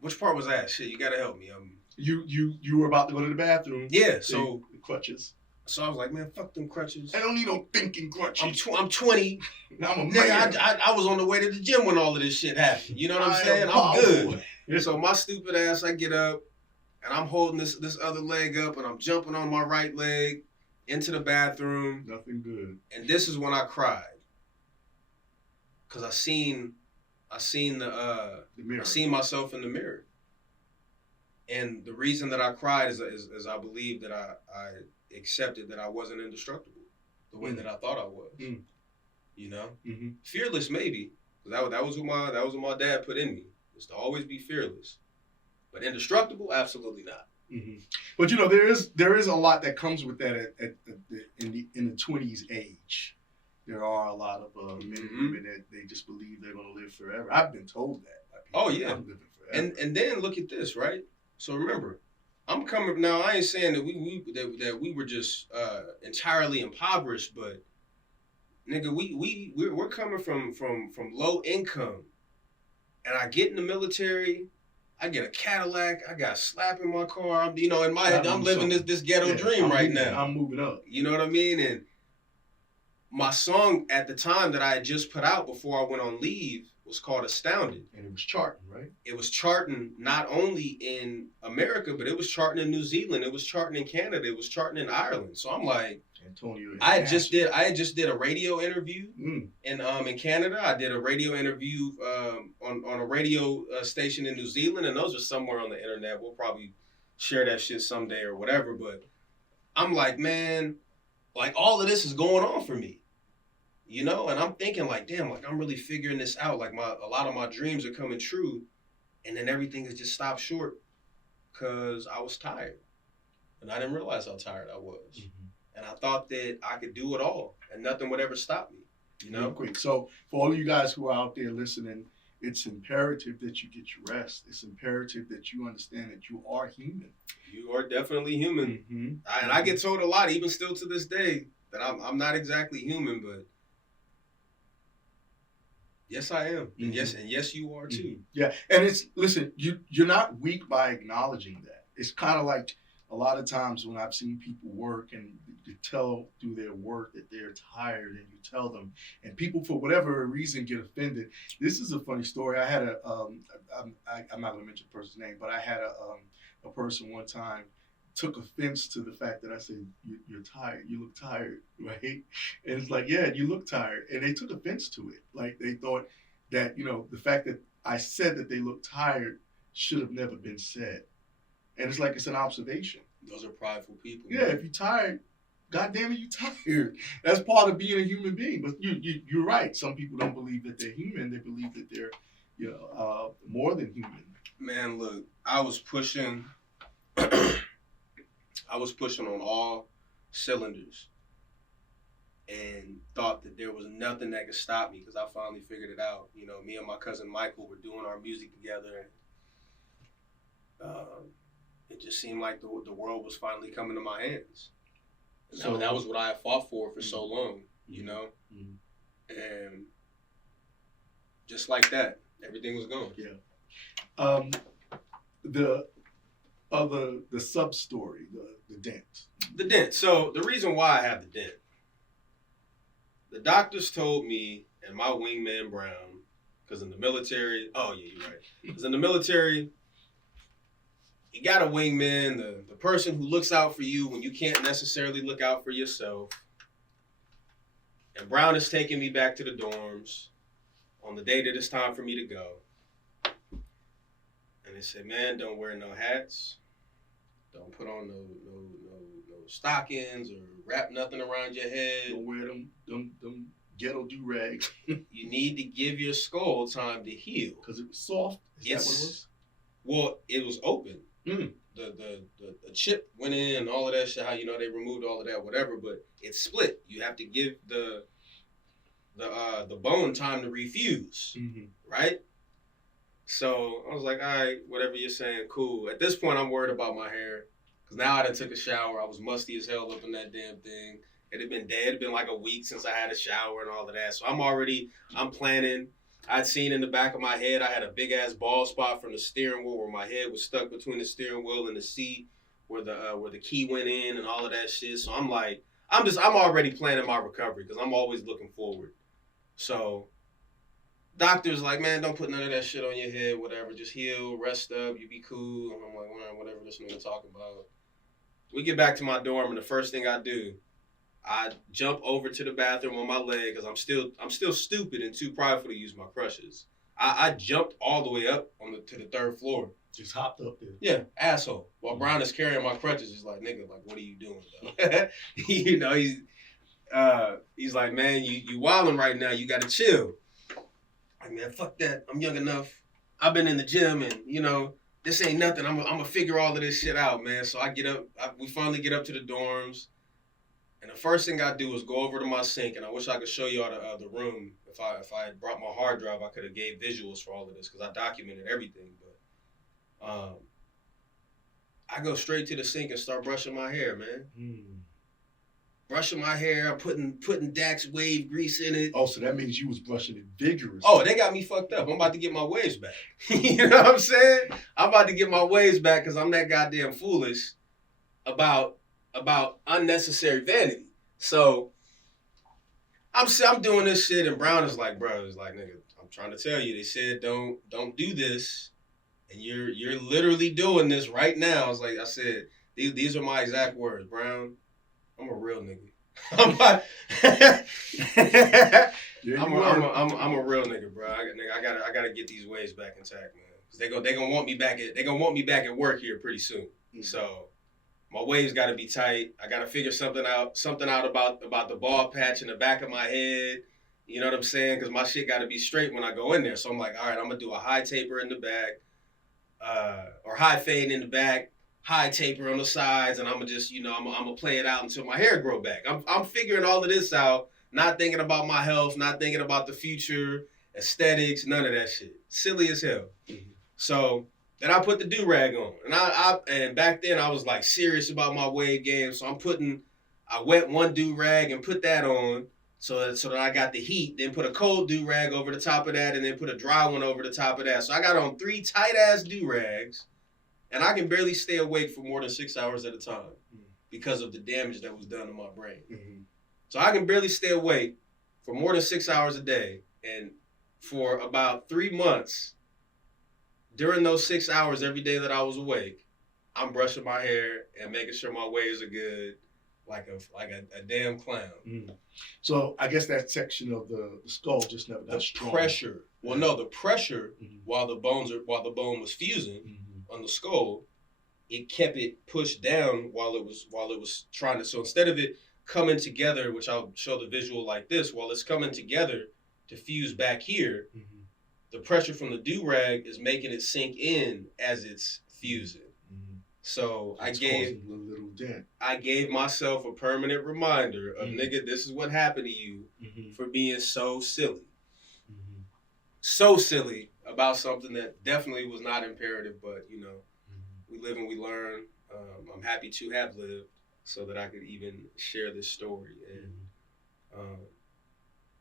which part was that? Shit, you gotta help me. You were about to go to the bathroom. Yeah, so the crutches. So I was like, man, fuck them crutches. I don't need no thinking crutches. I'm 20. I'm a man. Nigga, I was on the way to the gym when all of this shit happened. You know what I'm saying? I'm good. So my stupid ass, I get up and I'm holding this other leg up and I'm jumping on my right leg into the bathroom. Nothing good. And this is when I cried. Cause I seen the mirror. I seen myself in the mirror. And the reason that I cried is I believe that I accepted that I wasn't indestructible the way that I thought I was. You know, fearless maybe. That was what my dad put in me, is to always be fearless, but indestructible, absolutely not. But you know, there is a lot that comes with that in the 20s age. There are a lot of men and women that they just believe they're going to live forever. I've been told that. Oh yeah, I'm living forever. And then look at this, right? So remember, I'm coming now. I ain't saying that we were just entirely impoverished, but nigga, we're coming from low income, and I get in the military. I get a Cadillac. I got slap in my car. In my head, I'm living this ghetto dream right now. I'm moving up. You know what I mean? And my song at the time that I had just put out before I went on leave was called Astounded. And it was charting, right? It was charting not only in America, but it was charting in New Zealand. It was charting in Canada. It was charting in Ireland. So I'm like, Antonio, I just did a radio interview in Canada. I did a radio interview on a radio station in New Zealand, and those are somewhere on the internet. We'll probably share that shit someday or whatever. But I'm like, man, like all of this is going on for me. And I'm thinking like, damn, like I'm really figuring this out. Like a lot of my dreams are coming true, and then everything has just stopped short because I was tired, and I didn't realize how tired I was, and I thought that I could do it all, and nothing would ever stop me. Real quick, so for all of you guys who are out there listening, it's imperative that you get your rest. It's imperative that you understand that you are human. You are definitely human, and I get told a lot, even still to this day, that I'm not exactly human, but. Yes, I am. And yes, you are too. Yeah, and listen, you're not weak by acknowledging that. It's kind of like a lot of times when I've seen people work and you tell through their work that they're tired, and you tell them, and people for whatever reason get offended. This is a funny story. I had I'm not going to mention the person's name, but I had a person one time took offense to the fact that I said, you're tired, you look tired, right? And it's like, yeah, you look tired. And they took offense to it. Like they thought that, the fact that I said that they look tired should have never been said. And it's like, it's an observation. Those are prideful people. Yeah, man. If you're tired, God damn it, you're tired. That's part of being a human being. But you're right. Some people don't believe that they're human. They believe that they're, more than human. Man, look, I was pushing on all cylinders and thought that there was nothing that could stop me because I finally figured it out. Me and my cousin Michael were doing our music together, and it just seemed like the world was finally coming to my hands. And so that was what I had fought for so long, and just like that, everything was gone. Yeah. The sub story, the dent. The dent. So the reason why I have the dent, the doctors told me, and my wingman Brown, because in the military, oh yeah, you're right. Because in the military, you got a wingman, the person who looks out for you when you can't necessarily look out for yourself. And Brown is taking me back to the dorms on the day that it's time for me to go. And they said, man, don't wear no hats. Don't put on no stockings or wrap nothing around your head. Don't wear them ghetto do-rags. You need to give your skull time to heal. Because it was soft? Is that what it was? Well, it was open. The chip went in and all of that shit, how they removed all of that, whatever, but it's split. You have to give the bone time to refuse, right? So I was like, all right, whatever you're saying, cool. At this point, I'm worried about my hair because now I done took a shower. I was musty as hell up in that damn thing. It had been dead. It had been like a week since I had a shower and all of that. So I'm planning. I'd seen in the back of my head, I had a big ass bald spot from the steering wheel where my head was stuck between the steering wheel and the seat where the key went in and all of that shit. So I'm like, I'm already planning my recovery because I'm always looking forward. So doctor's like, man, don't put none of that shit on your head, whatever. Just heal, rest up, you be cool. And I'm like, well, whatever this nigga talking about. We get back to my dorm, and the first thing I do, I jump over to the bathroom on my leg because I'm still stupid and too prideful to use my crutches. I jumped all the way up to the third floor. Just hopped up there. Yeah, asshole. While Brown is carrying my crutches, he's like, nigga, like, what are you doing, though? You know, he's like, man, you wilding right now. You gotta chill. Like, man, fuck that. I'm young enough. I've been in the gym, and you know, this ain't nothing. I'm gonna figure all of this shit out, man. So I get up. We finally get up to the dorms, and the first thing I do is go over to my sink. And I wish I could show y'all the room. If I had brought my hard drive, I could have gave visuals for all of this because I documented everything. But I go straight to the sink and start brushing my hair, man. Brushing my hair, putting Dax wave grease in it. Oh, so that means you was brushing it vigorously. Oh, they got me fucked up. I'm about to get my waves back. You know what I'm saying? I'm about to get my waves back because I'm that goddamn foolish about unnecessary vanity. So I'm doing this shit, and Brown is like, bro, it's like, nigga, I'm trying to tell you. They said don't do this, and you're literally doing this right now. I said, these are my exact words, Brown. I'm a real nigga. I'm a real nigga, bro. I gotta get these waves back intact, man. Cause they gonna want me back at work here pretty soon. Mm-hmm. So my waves gotta be tight. I gotta figure something out about the bald patch in the back of my head. You know what I'm saying? Cause my shit gotta be straight when I go in there. So I'm like, all right, I'm gonna do a high taper in the back, or high fade in the back. High taper on the sides, and I'm gonna just, I'm gonna play it out until my hair grow back. I'm figuring all of this out, not thinking about my health, not thinking about the future, aesthetics, none of that shit. Silly as hell. Mm-hmm. So then I put the do-rag on, and back then I was like serious about my wave game, so I wet one do-rag and put that on, so that I got the heat, then put a cold do-rag over the top of that, and then put a dry one over the top of that. So I got on 3 tight-ass do-rags. And I can barely stay awake for more than 6 hours at a time because of the damage that was done to my brain. Mm-hmm. So I can barely stay awake for more than 6 hours a day. And for about 3 months, during those 6 hours every day that I was awake, I'm brushing my hair and making sure my waves are good, like a damn clown. Mm. So I guess that section of the skull just never got strong. Pressure. Well, no, the pressure while the bone was fusing. Mm-hmm. On the skull, it kept it pushed down while it was trying to. So instead of it coming together, which I'll show the visual like this, while it's coming together to fuse back here, the pressure from the do-rag is making it sink in as it's fusing. So it's causing a little dent. I gave myself a permanent reminder of nigga, this is what happened to you for being so silly. So silly about something that definitely was not imperative, but we live and we learn. I'm happy to have lived so that I could even share this story. And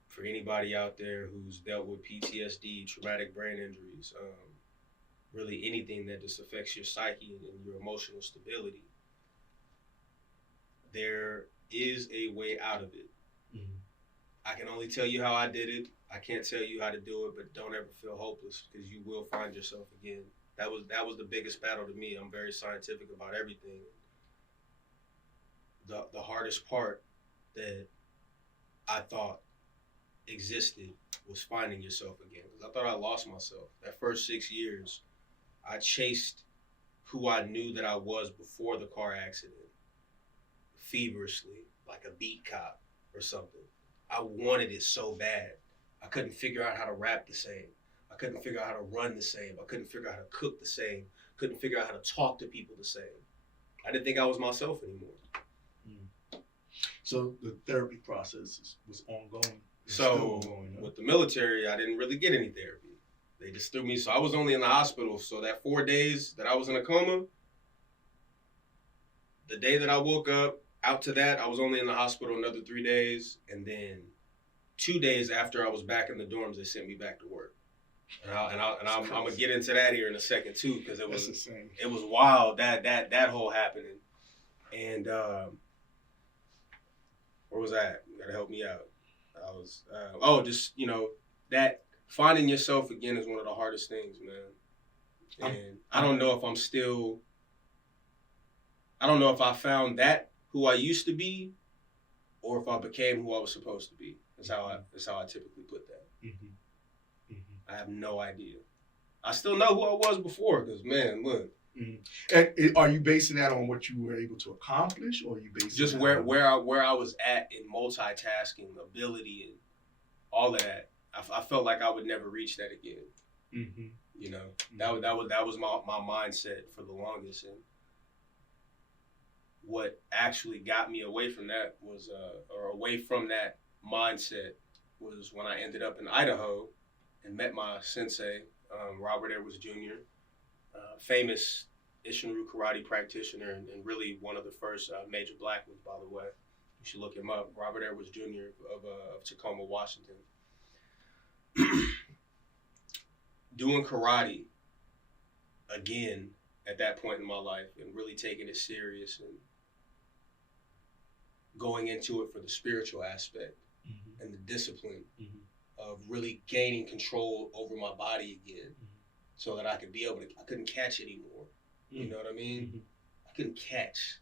for anybody out there who's dealt with PTSD, traumatic brain injuries, really anything that just affects your psyche and your emotional stability, there is a way out of it. I can only tell you how I did it. I can't tell you how to do it, but don't ever feel hopeless because you will find yourself again. That was the biggest battle to me. I'm very scientific about everything. The hardest part that I thought existed was finding yourself again. Because I thought I lost myself. That first 6 years, I chased who I knew that I was before the car accident feverishly, like a beat cop or something. I wanted it so bad. I couldn't figure out how to rap the same. I couldn't figure out how to run the same. I couldn't figure out how to cook the same. Couldn't figure out how to talk to people the same. I didn't think I was myself anymore. So the therapy process was ongoing. So with the military, I didn't really get any therapy. They just threw me. So I was only in the hospital. So that 4 days that I was in a coma, the day that I woke up, out to that, I was only in the hospital another 3 days. And then 2 days after I was back in the dorms, they sent me back to work. And I'm gonna get into that here in a second too, because it was wild that whole happening. And where was that? You gotta help me out. I was that finding yourself again is one of the hardest things, man. And I don't know if I found that who I used to be, or if I became who I was supposed to be. That's how I typically put that. I have no idea. I still know who I was before, because man, look. And are you basing that on what you were able to accomplish, or are you basing just where I was at in multitasking ability and all of that? I felt like I would never reach that again. Mm-hmm. You know, that was my mindset for the longest, and what actually got me away from that was or away from that mindset was when I ended up in Idaho and met my sensei, Robert Edwards Jr., famous Ishinru karate practitioner, and really one of the first major black ones, by the way. You should look him up. Robert Edwards Jr. of Tacoma, Washington. Doing karate again at that point in my life and really taking it serious and going into it for the spiritual aspect and the discipline of really gaining control over my body again so that I could be able to, I couldn't catch anymore. You know what I mean? I couldn't catch.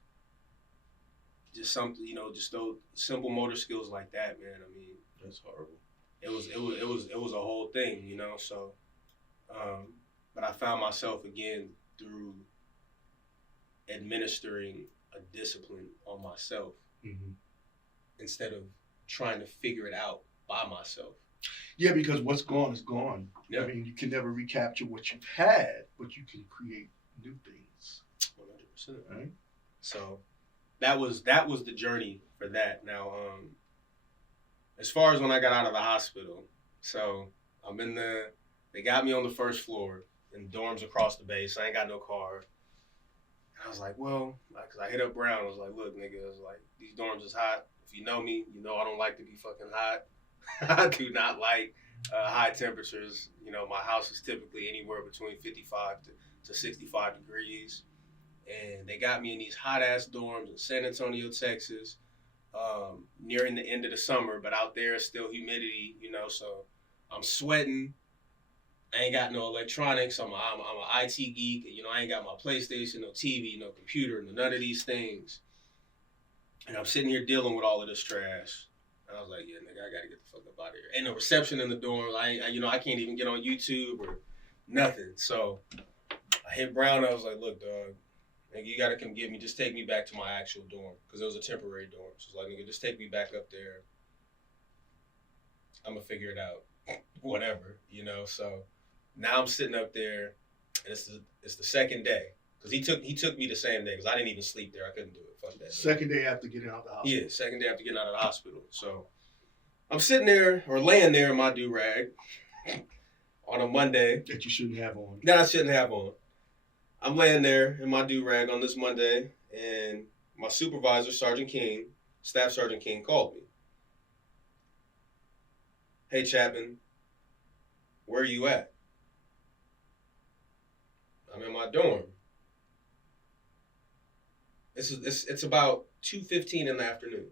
Just something, you know, just those simple motor skills like that, man. I mean, that's horrible. It was a whole thing, you know. So, but I found myself again through administering a discipline on myself instead of trying to figure it out by myself. Yeah, because what's gone is gone. Yeah. I mean, you can never recapture what you've had, but you can create new things. 100%. Right. So that was the journey for that. Now, as far as when I got out of the hospital, so I'm in they got me on the first floor in dorms across the base. I ain't got no car. And I was like, well, because I hit up Brown. I was like, look, nigga, I was like, these dorms is hot. If you know me, you know I don't like to be fucking hot. I do not like high temperatures. You know, my house is typically anywhere between 55 to 65 degrees. And they got me in these hot ass dorms in San Antonio, Texas, nearing the end of the summer, but out there is still humidity, you know, so I'm sweating. I ain't got no electronics. I'm an IT geek. You know, I ain't got my PlayStation, no TV, no computer, none of these things. And I'm sitting here dealing with all of this trash. And I was like, yeah, nigga, I gotta get the fuck up out of here. Ain't no reception in the dorm. I can't even get on YouTube or nothing. So I hit Brown. I was like, look, dog, nigga, you gotta come get me. Just take me back to my actual dorm, because it was a temporary dorm. So it's like, nigga, just take me back up there. I'm gonna figure it out. Whatever, you know. So now I'm sitting up there, and it's the second day, because he took me the same day, because I didn't even sleep there. I couldn't do it. Fuck that. Second day after getting out of the hospital. Yeah, second day after getting out of the hospital. So I'm sitting there or laying there in my do-rag on a Monday that you shouldn't have on. That I shouldn't have on. I'm laying there in my do-rag on this Monday, and my supervisor, Staff Sergeant King, called me. Hey, Chapman, where are you at? I'm in my dorm. It's about 2:15 in the afternoon.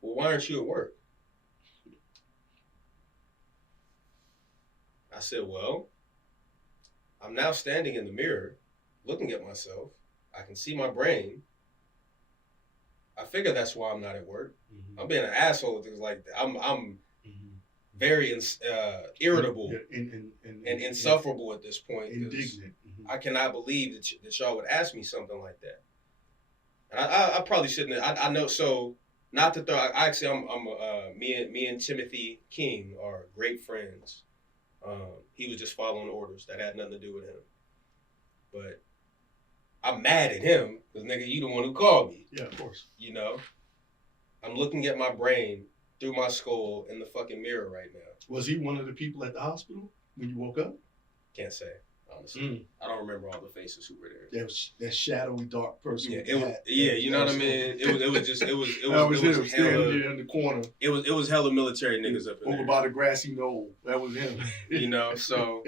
Well, why aren't you at work? I said, well, I'm now standing in the mirror, looking at myself. I can see my brain. I figure that's why I'm not at work. I'm being an asshole with things like that. I'm very irritable and insufferable at this point. Indignant. I cannot believe that y'all would ask me something like that. And I probably shouldn't. I know. So not to throw. Me and Timothy King are great friends. He was just following orders. That had nothing to do with him. But I'm mad at him because, nigga, you the one who called me. Yeah, of course. You know, I'm looking at my brain through my skull in the fucking mirror right now. Was he one of the people at the hospital when you woke up? Can't say, honestly. I don't remember all the faces who were there. That shadowy, dark person. Yeah, you know what I mean. It was standing there in the corner. It was hella military niggas up in there. Over by the grassy knoll. That was him. You know, so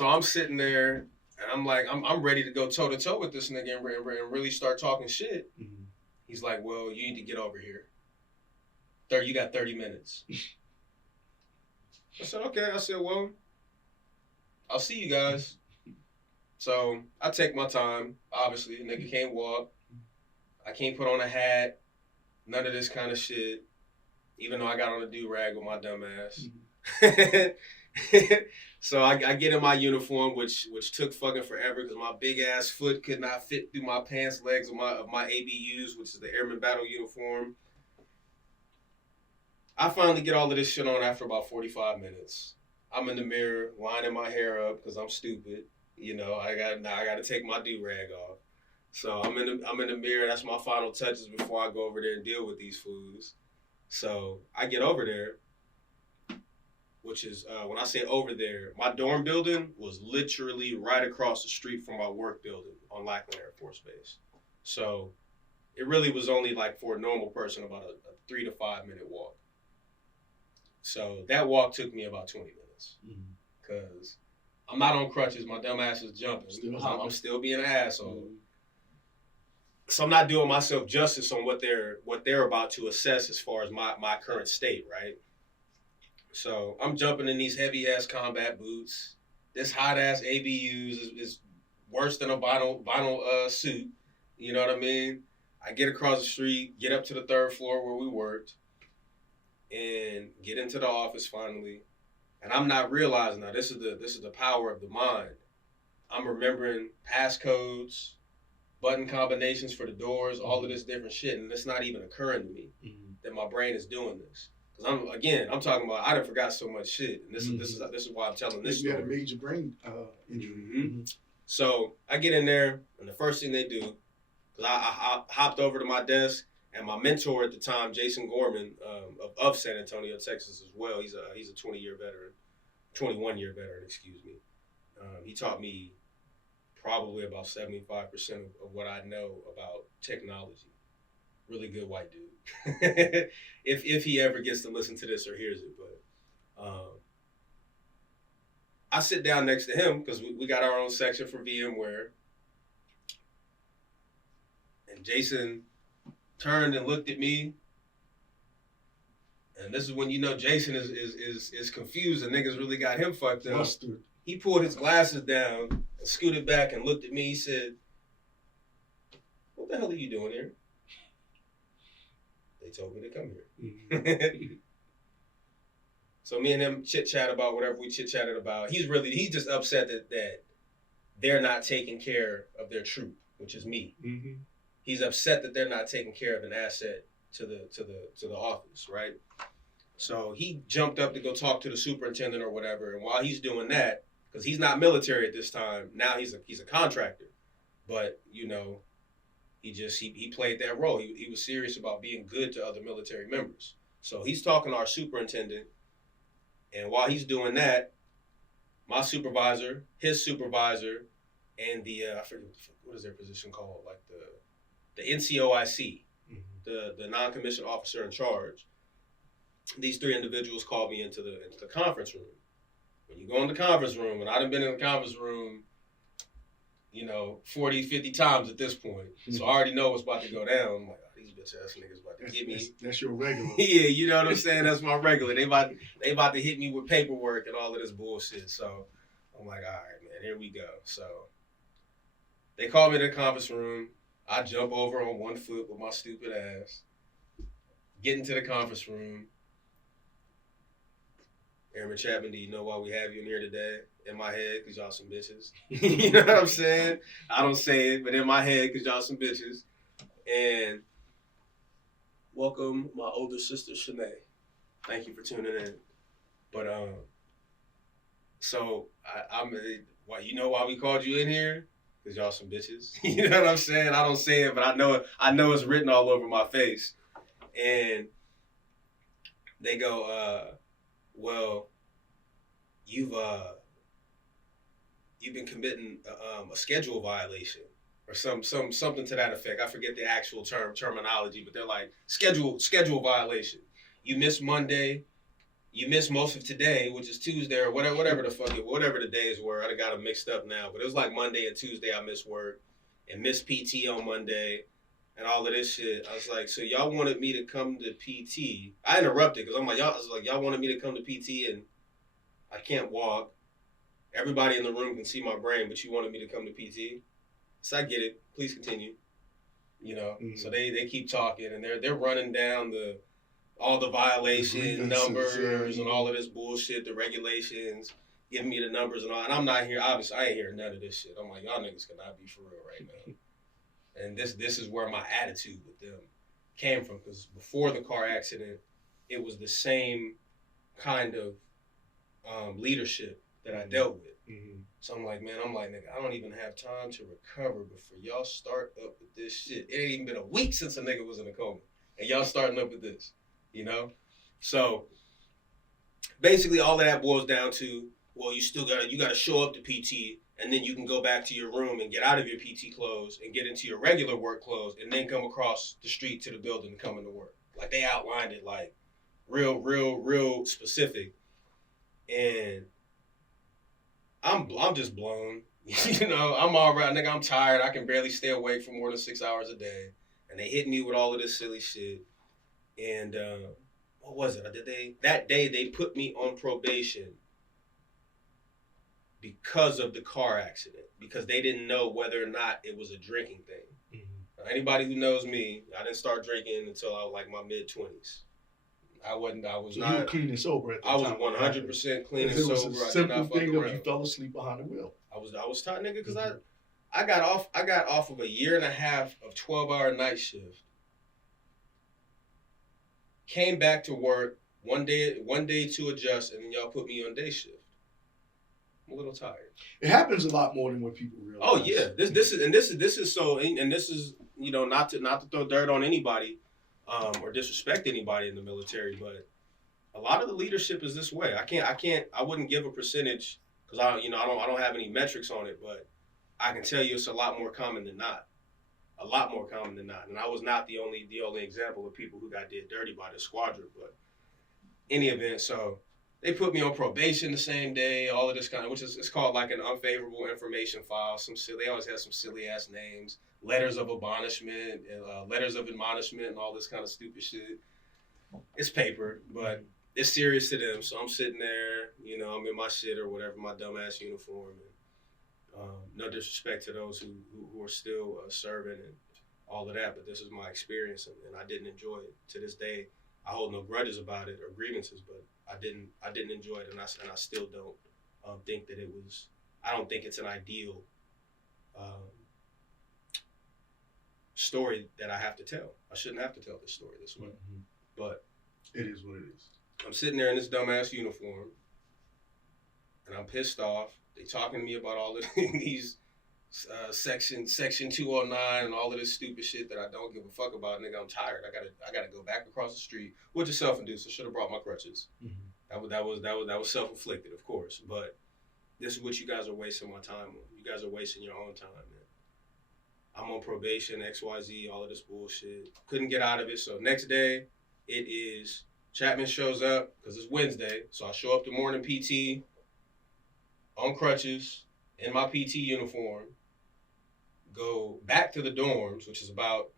I'm sitting there and I'm like, I'm ready to go toe to toe with this nigga and really start talking shit. He's like, well, you need to get over here. You got 30 minutes. I said, okay. I said, well, I'll see you guys. So I take my time. Obviously, the nigga can't walk. I can't put on a hat. None of this kind of shit. Even though I got on a do-rag with my dumb ass. So I get in my uniform, which took fucking forever because my big ass foot could not fit through my pants legs of my ABUs, which is the Airman Battle Uniform. I finally get all of this shit on after about 45 minutes. I'm in the mirror, lining my hair up because I'm stupid. You know, I got to take my do-rag off. So I'm in the mirror. That's my final touches before I go over there and deal with these fools. So I get over there, which is when I say over there, my dorm building was literally right across the street from my work building on Lackland Air Force Base. So it really was only like for a normal person about a 3 to 5 minute walk. So that walk took me about 20 minutes because I'm not on crutches. My dumb ass is jumping. I'm still being an asshole. So I'm not doing myself justice on what they're about to assess as far as my current state, right? So I'm jumping in these heavy ass combat boots. This hot ass ABUs is worse than a vinyl suit. You know what I mean? I get across the street, get up to the 3rd floor where we worked, and get into the office finally. And I'm not realizing now this is the power of the mind. I'm remembering passcodes, button combinations for the doors, all of this different shit, and it's not even occurring to me that my brain is doing this. Because I'm talking about I done forgot so much shit, and this is why I'm telling this story. You had a major brain injury. So I get in there, and the first thing they do, because I hopped over to my desk, and my mentor at the time, Jason Gorman, of San Antonio, Texas as well. He's a 21-year veteran, excuse me. He taught me probably about 75% of what I know about technology. Really good white dude. if he ever gets to listen to this or hears it, but I sit down next to him because we got our own section for VMware, and Jason turned and looked at me, and this is when you know Jason is confused and niggas really got him fucked up. Mustard. He pulled his glasses down and scooted back and looked at me. He said, "What the hell are you doing here?" They told me to come here. So me and him chit chat about whatever we chit chatted about. He's just upset that they're not taking care of their troop, which is me. He's upset that they're not taking care of an asset to the office, right? So he jumped up to go talk to the superintendent or whatever, and while he's doing that, because he's not military at this time, now he's a contractor, but you know, he played that role. He was serious about being good to other military members. So he's talking to our superintendent, and while he's doing that, my supervisor, his supervisor, and the I forget what is their position called, like the NCOIC, the non-commissioned officer in charge. These 3 individuals called me into the conference room. When you go in the conference room, and I've been in the conference room, you know, 40, 50 times at this point. So I already know what's about to go down. I'm like, oh, these bitch ass niggas about to get me. That's your regular. Yeah, you know what I'm saying? That's my regular. They about to hit me with paperwork and all of this bullshit. So I'm like, all right, man, here we go. So they call me to the conference room. I jump over on one foot with my stupid ass. Get into the conference room. Airman Chapman, do you know why we have you in here today? In my head, because y'all some bitches. You know what I'm saying? I don't say it, but in my head, because y'all some bitches. And welcome my older sister, Shanae. Thank you for tuning in. But, so, why you know why we called you in here? Because y'all some bitches. You know what I'm saying? I don't say it, but I know it's written all over my face. And they go, well, you've been committing a schedule violation or something to that effect. I forget the actual terminology, but they're like schedule violation. You missed Monday. You missed most of today, which is Tuesday or whatever the days were. I got them mixed up now, but it was like Monday and Tuesday I missed work and missed PT on Monday. And all of this shit, I was like, so y'all wanted me to come to PT. I interrupted because y'all wanted me to come to PT and I can't walk. Everybody in the room can see my brain, but you wanted me to come to PT. So I get it. Please continue. You know, so they keep talking and they're running down all the violation grievances, numbers yeah. and all of this bullshit, the regulations, giving me the numbers and all. And I'm not here. Obviously, I ain't hearing none of this shit. I'm like, y'all niggas cannot be for real right now. And this is where my attitude with them came from, because before the car accident, it was the same kind of leadership that I dealt with. Mm-hmm. So I'm like, nigga, I don't even have time to recover before y'all start up with this shit. It ain't even been a week since a nigga was in a coma, and y'all starting up with this, you know? So basically, all of that boils down to, well, you gotta show up to PT, and then you can go back to your room and get out of your PT clothes and get into your regular work clothes, and then come across the street to the building and come into work. Like, they outlined it like real specific, and I'm just blown. You know, I'm all right, nigga. I'm tired. I can barely stay awake for more than 6 hours a day, and they hit me with all of this silly shit. And what was it? That day they put me on probation because of the car accident, because they didn't know whether or not it was a drinking thing. Mm-hmm. Now, anybody who knows me, I didn't start drinking until I was like my mid-20s. I was So not. You were clean and sober at the I time. was 100% clean and sober. It was a simple thing of you fell asleep behind the wheel. I was tired, nigga, because I got off of a year and a half of 12-hour night shift. Came back to work one day to adjust, and then y'all put me on day shift. I'm a little tired. It happens a lot more than what people realize. Oh yeah, this is so, and this is, you know, not to throw dirt on anybody, or disrespect anybody in the military, but a lot of the leadership is this way. I wouldn't give a percentage, because I don't have any metrics on it, but I can tell you it's a lot more common than not. A lot more common than not. And I was not the only example of people who got did dirty by the squadron, but any event, so they put me on probation the same day, all of this kind of, which is, it's called like an unfavorable information file. They always have some silly ass names, letters of admonishment, and all this kind of stupid shit. It's paper, but it's serious to them. So I'm sitting there, you know, I'm in my shit or whatever, my dumbass uniform. And no disrespect to those who are still serving and all of that, but this is my experience, and I didn't enjoy it. To this day, I hold no grudges about it or grievances, but I didn't enjoy it, and I still don't think that it was. I don't think it's an ideal story that I have to tell. I shouldn't have to tell this story this way, but it is what it is. I'm sitting there in this dumbass uniform, and I'm pissed off. They talking to me about all of these section 209 and all of this stupid shit that I don't give a fuck about. Nigga, I'm tired. I gotta go back across the street, which is self-induced. I should have brought my crutches. Mm-hmm. That was self-inflicted, of course. But this is what you guys are wasting my time on. You guys are wasting your own time, man. I'm on probation, XYZ, all of this bullshit. Couldn't get out of it. So next day, it is Chapman shows up because it's Wednesday. So I show up to morning PT on crutches in my PT uniform. Go back to the dorms, which is about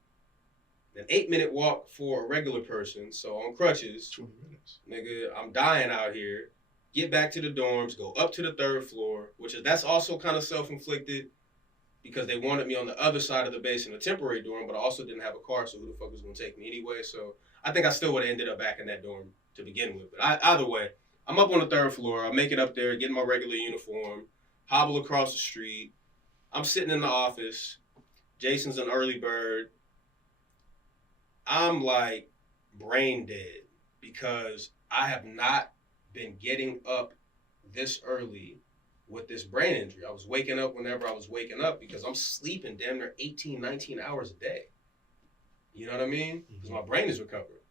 an 8-minute walk for a regular person. So on crutches, 20 minutes. Nigga, I'm dying out here. Get back to the dorms, go up to the 3rd floor, that's also kind of self-inflicted because they wanted me on the other side of the base in a temporary dorm, but I also didn't have a car, so who the fuck was going to take me anyway? So I think I still would have ended up back in that dorm to begin with. But either way, I'm up on the 3rd floor. I make it up there, get in my regular uniform, hobble across the street. I'm sitting in the office. Jason's an early bird. I'm like brain dead because I have not been getting up this early with this brain injury. I was waking up whenever I was waking up because I'm sleeping damn near 18, 19 hours a day. You know what I mean? Because my brain is recovered.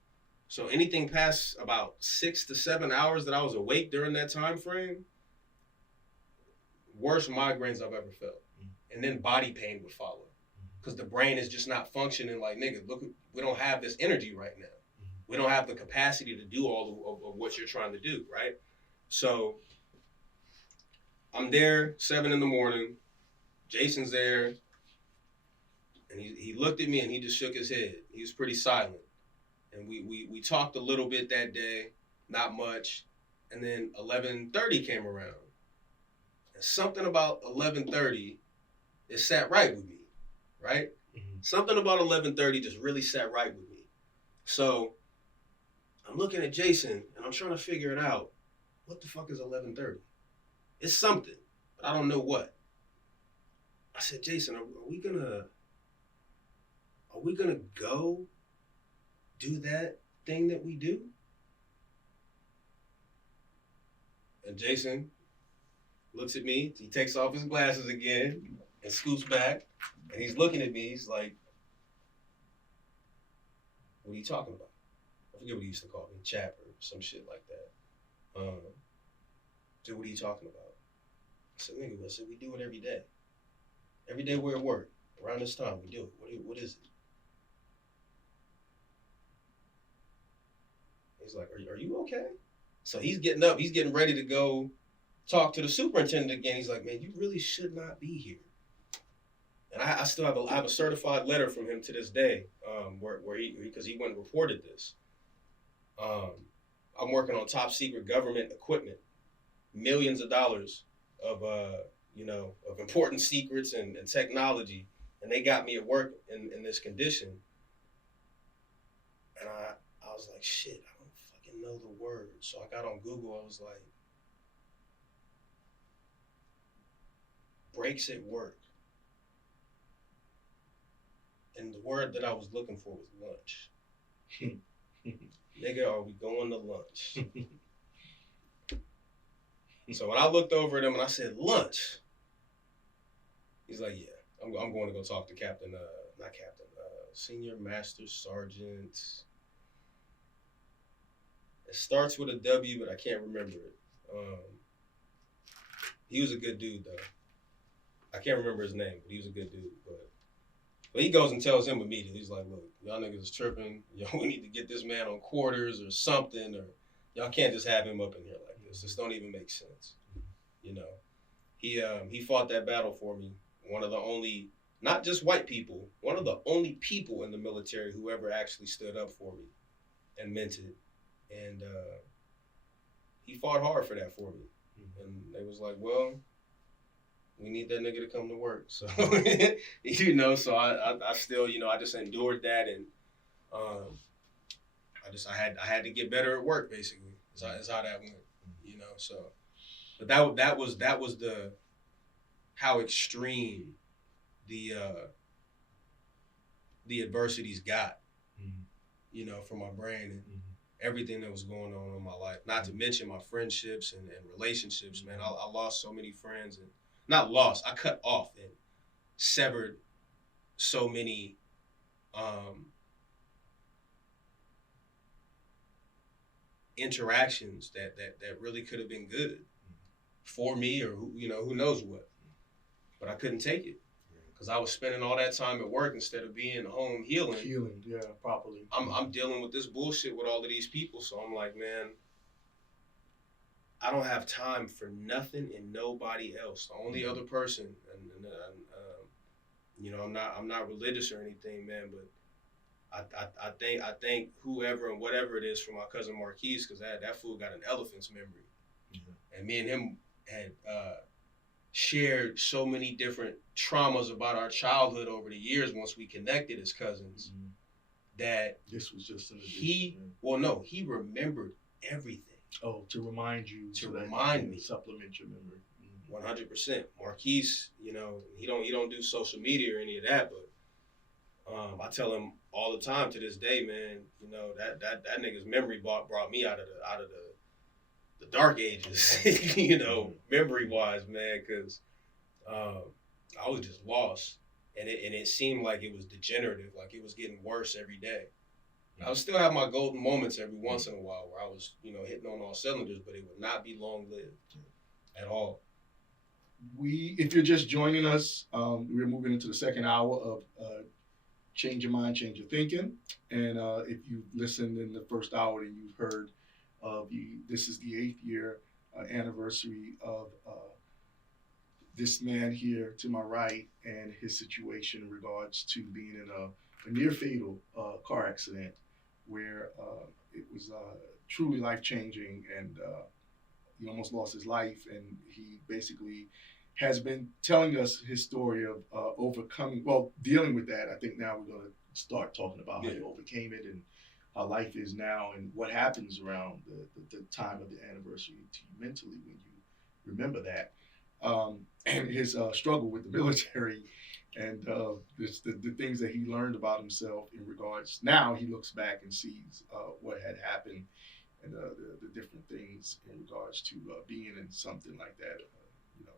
So anything past about 6 to 7 hours that I was awake during that time frame, worst migraines I've ever felt. And then body pain would follow. Because the brain is just not functioning like, nigga, look, we don't have this energy right now. We don't have the capacity to do all of what you're trying to do, right? So I'm there, 7 a.m. Jason's there. And he looked at me and he just shook his head. He was pretty silent. And we talked a little bit that day, not much. And then 11:30 came around. And something about 11:30, it sat right with me, right? Something about 11:30 just really sat right with me. So I'm looking at Jason and I'm trying to figure it out. What the fuck is 11:30? It's something, but I don't know what. I said, Jason, are we gonna go do that thing that we do? And Jason looks at me. He takes off his glasses again and scoots back, and he's looking at me. He's like, "What are you talking about?" I forget what he used to call me, chap or some shit like that. So what are you talking about? I said, nigga, I said, we do it every day. Every day we're at work. Around this time, we do it. What is it? He's like, are you okay? So he's getting up. He's getting ready to go talk to the superintendent again. He's like, man, you really should not be here. And I still have a certified letter from him to this day, where he, because he went and reported this. I'm working on top secret government equipment, millions of dollars of of important secrets and technology, and they got me at work in this condition. And I was like, shit, I don't fucking know the word. So I got on Google. I was like, breaks at work. And the word that I was looking for was lunch. Nigga, are we going to lunch? So when I looked over at him and I said, lunch, he's like, yeah, I'm going to go talk to Senior Master Sergeant. It starts with a W, but I can't remember it. He was a good dude, though. I can't remember his name, but he was a good dude. But he goes and tells him immediately. He's like, look, y'all niggas is tripping. We need to get this man on quarters or something, or y'all can't just have him up in here like this. This don't even make sense. He fought that battle for me. One of the only, not just white people, one of the only people in the military who ever actually stood up for me and meant it. And he fought hard for that for me. And they was like, well, we need that nigga to come to work. So, so I still, I just endured that. And I had to get better at work, basically, is how that went, so. But that was the, how extreme the adversities got, for my brain and everything that was going on in my life. Not to mention my friendships and relationships, man. I lost so many friends, and not lost, I cut off and severed so many interactions that really could have been good for me, or who knows what. But I couldn't take it because I was spending all that time at work instead of being home healing. Yeah, properly. I'm dealing with this bullshit with all of these people, so I'm like, man, I don't have time for nothing and nobody else. The only other person, I'm not religious or anything, man, but I think whoever and whatever it is for my cousin Marquise, because that fool got an elephant's memory, and me and him had shared so many different traumas about our childhood over the years once we connected as cousins, that this was just an addition, he remembered everything. Oh, to remind you, remind me, supplement your memory. 100%. Marquise, he don't do social media or any of that, but I tell him all the time to this day, man. That nigga's memory brought me out of the dark ages, memory wise, man, because I was just lost, and it seemed like it was degenerative, like it was getting worse every day. I would still have my golden moments every once in a while where I was, hitting on all cylinders, but it would not be long-lived at all. If you're just joining us, we're moving into the second hour of Change Your Mind, Change Your Thinking. And if you listened in the first hour, then you've heard this is the 8th year anniversary of this man here to my right and his situation in regards to being in a near fatal car accident where it was truly life-changing, and he almost lost his life. And he basically has been telling us his story of dealing with that. I think now we're going to start talking about how he overcame it and how life is now and what happens around the time of the anniversary to you mentally when you remember that. And his struggle with the military and the things that he learned about himself in regards. Now he looks back and sees what had happened and the different things in regards to being in something like that,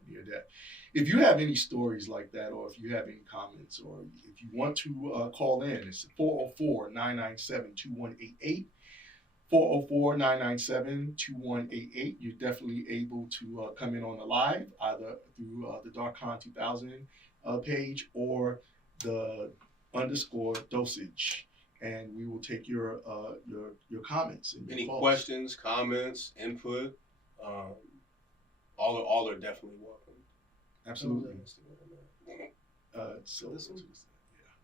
near death. If you have any stories like that, or if you have any comments, or if you want to call in, it's 404-997-2188. 404-997-2188. You're definitely able to come in on the live, either through the DarkCon 2000 page or the underscore dosage. And we will take your comments and your Any calls. questions, comments, input, all are definitely welcome. Absolutely. So this one?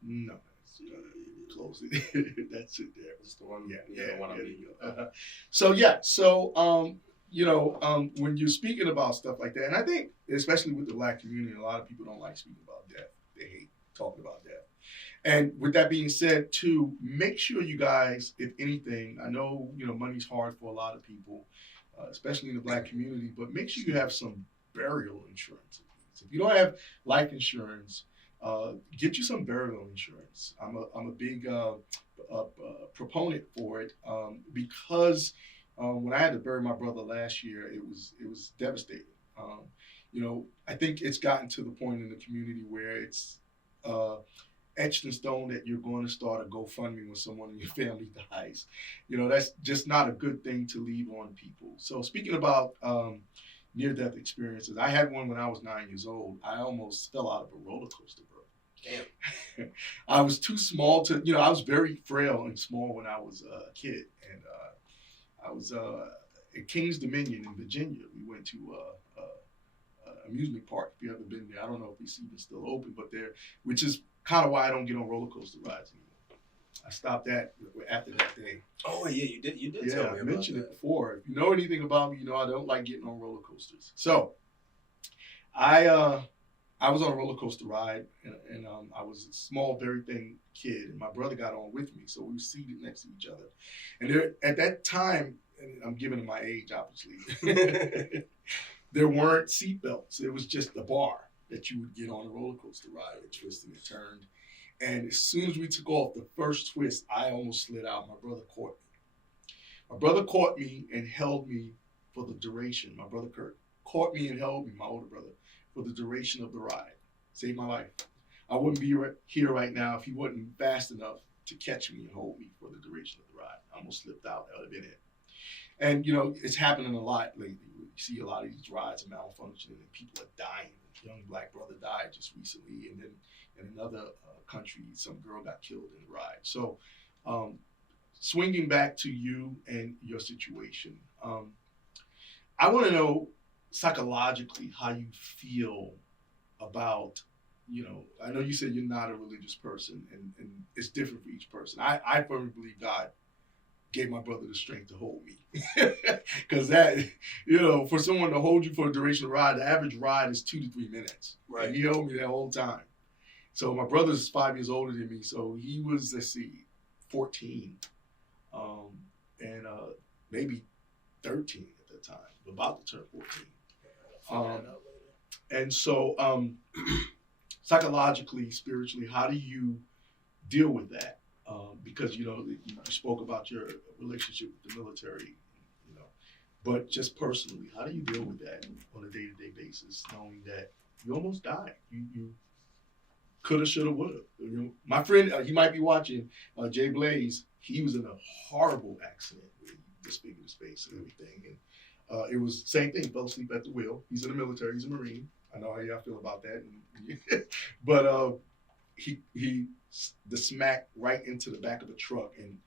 No. Close it. That's it there. This is the one. Yeah, the one I'm you go. So when you're speaking about stuff like that, and I think especially with the Black community, a lot of people don't like speaking about death. They hate talking about death. And with that being said, too, make sure you guys, if anything, I know money's hard for a lot of people, especially in the Black community, but make sure you have some burial insurance. If you don't have life insurance, get you some burial insurance. I'm a big proponent for it because when I had to bury my brother last year, it was devastating. I think it's gotten to the point in the community where it's etched in stone that you're going to start a GoFundMe when someone in your family dies. That's just not a good thing to leave on people. So speaking about near-death experiences, I had one when I was 9 years old. I almost fell out of a roller coaster, bro. Damn. I was too small to, I was very frail and small when I was a kid. And I was at King's Dominion in Virginia. We went to amusement park. If you've ever been there, I don't know if it's even still open, but which is kind of why I don't get on roller coaster rides anymore. I stopped that after that day. Oh yeah, you did. You did. Yeah, tell me I about mentioned that. it before. If you know anything about me, I don't like getting on roller coasters. So I was on a roller coaster ride, and I was a small, very thin kid, and my brother got on with me, so we were seated next to each other. And at that time, and I'm giving him my age, obviously, there weren't seatbelts. It was just the bar that you would get on a roller coaster ride. It twisted and it turned. And as soon as we took off the first twist, I almost slid out. My brother caught me. My brother caught me and held me for the duration. My brother Kurt caught me and held me, my older brother, for the duration of the ride. Saved my life. I wouldn't be here right now if he wasn't fast enough to catch me and hold me for the duration of the ride. I almost slipped out. That would have been it. And, it's happening a lot lately. You see a lot of these rides malfunctioning and people are dying. A young Black brother died just recently. And then in another country, some girl got killed in the ride. So swinging back to you and your situation, I want to know psychologically how you feel about, I know you said you're not a religious person and it's different for each person. I firmly believe God gave my brother the strength to hold me. Because that, for someone to hold you for a duration of the ride, the average ride is 2 to 3 minutes. Right. And he held me that whole time. So my brother's 5 years older than me. So he was, 14. And maybe 13 at that time, about to turn 14. And so psychologically, spiritually, how do you deal with that? Because, you spoke about your relationship with the military, but just personally, how do you deal with that on a day-to-day basis, knowing that you almost died? You coulda, shoulda, woulda. My friend, you might be watching, Jay Blaze, he was in a horrible accident where he disfigured his face and everything. And it was the same thing, fell asleep at the wheel. He's in the military, he's a Marine. I know how y'all feel about that. But he the smack right into the back of a truck, and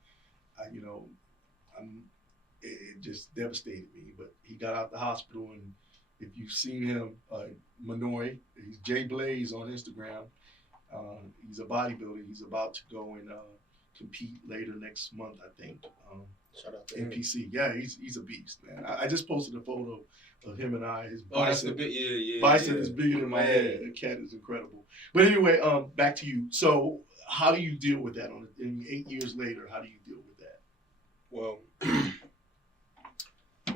it just devastated me. But he got out the hospital, and if you've seen him, Manoy, he's Jay Blaze on Instagram. He's a bodybuilder. He's about to go and compete later next month, I think. Shout out to NPC. Yeah, he's a beast, man. I just posted a photo of him and I. His that's the bicep, bit. bicep is bigger than my head. The cat is incredible. But anyway, back to you. So how do you deal with that? 8 years later, how do you deal with that? Well,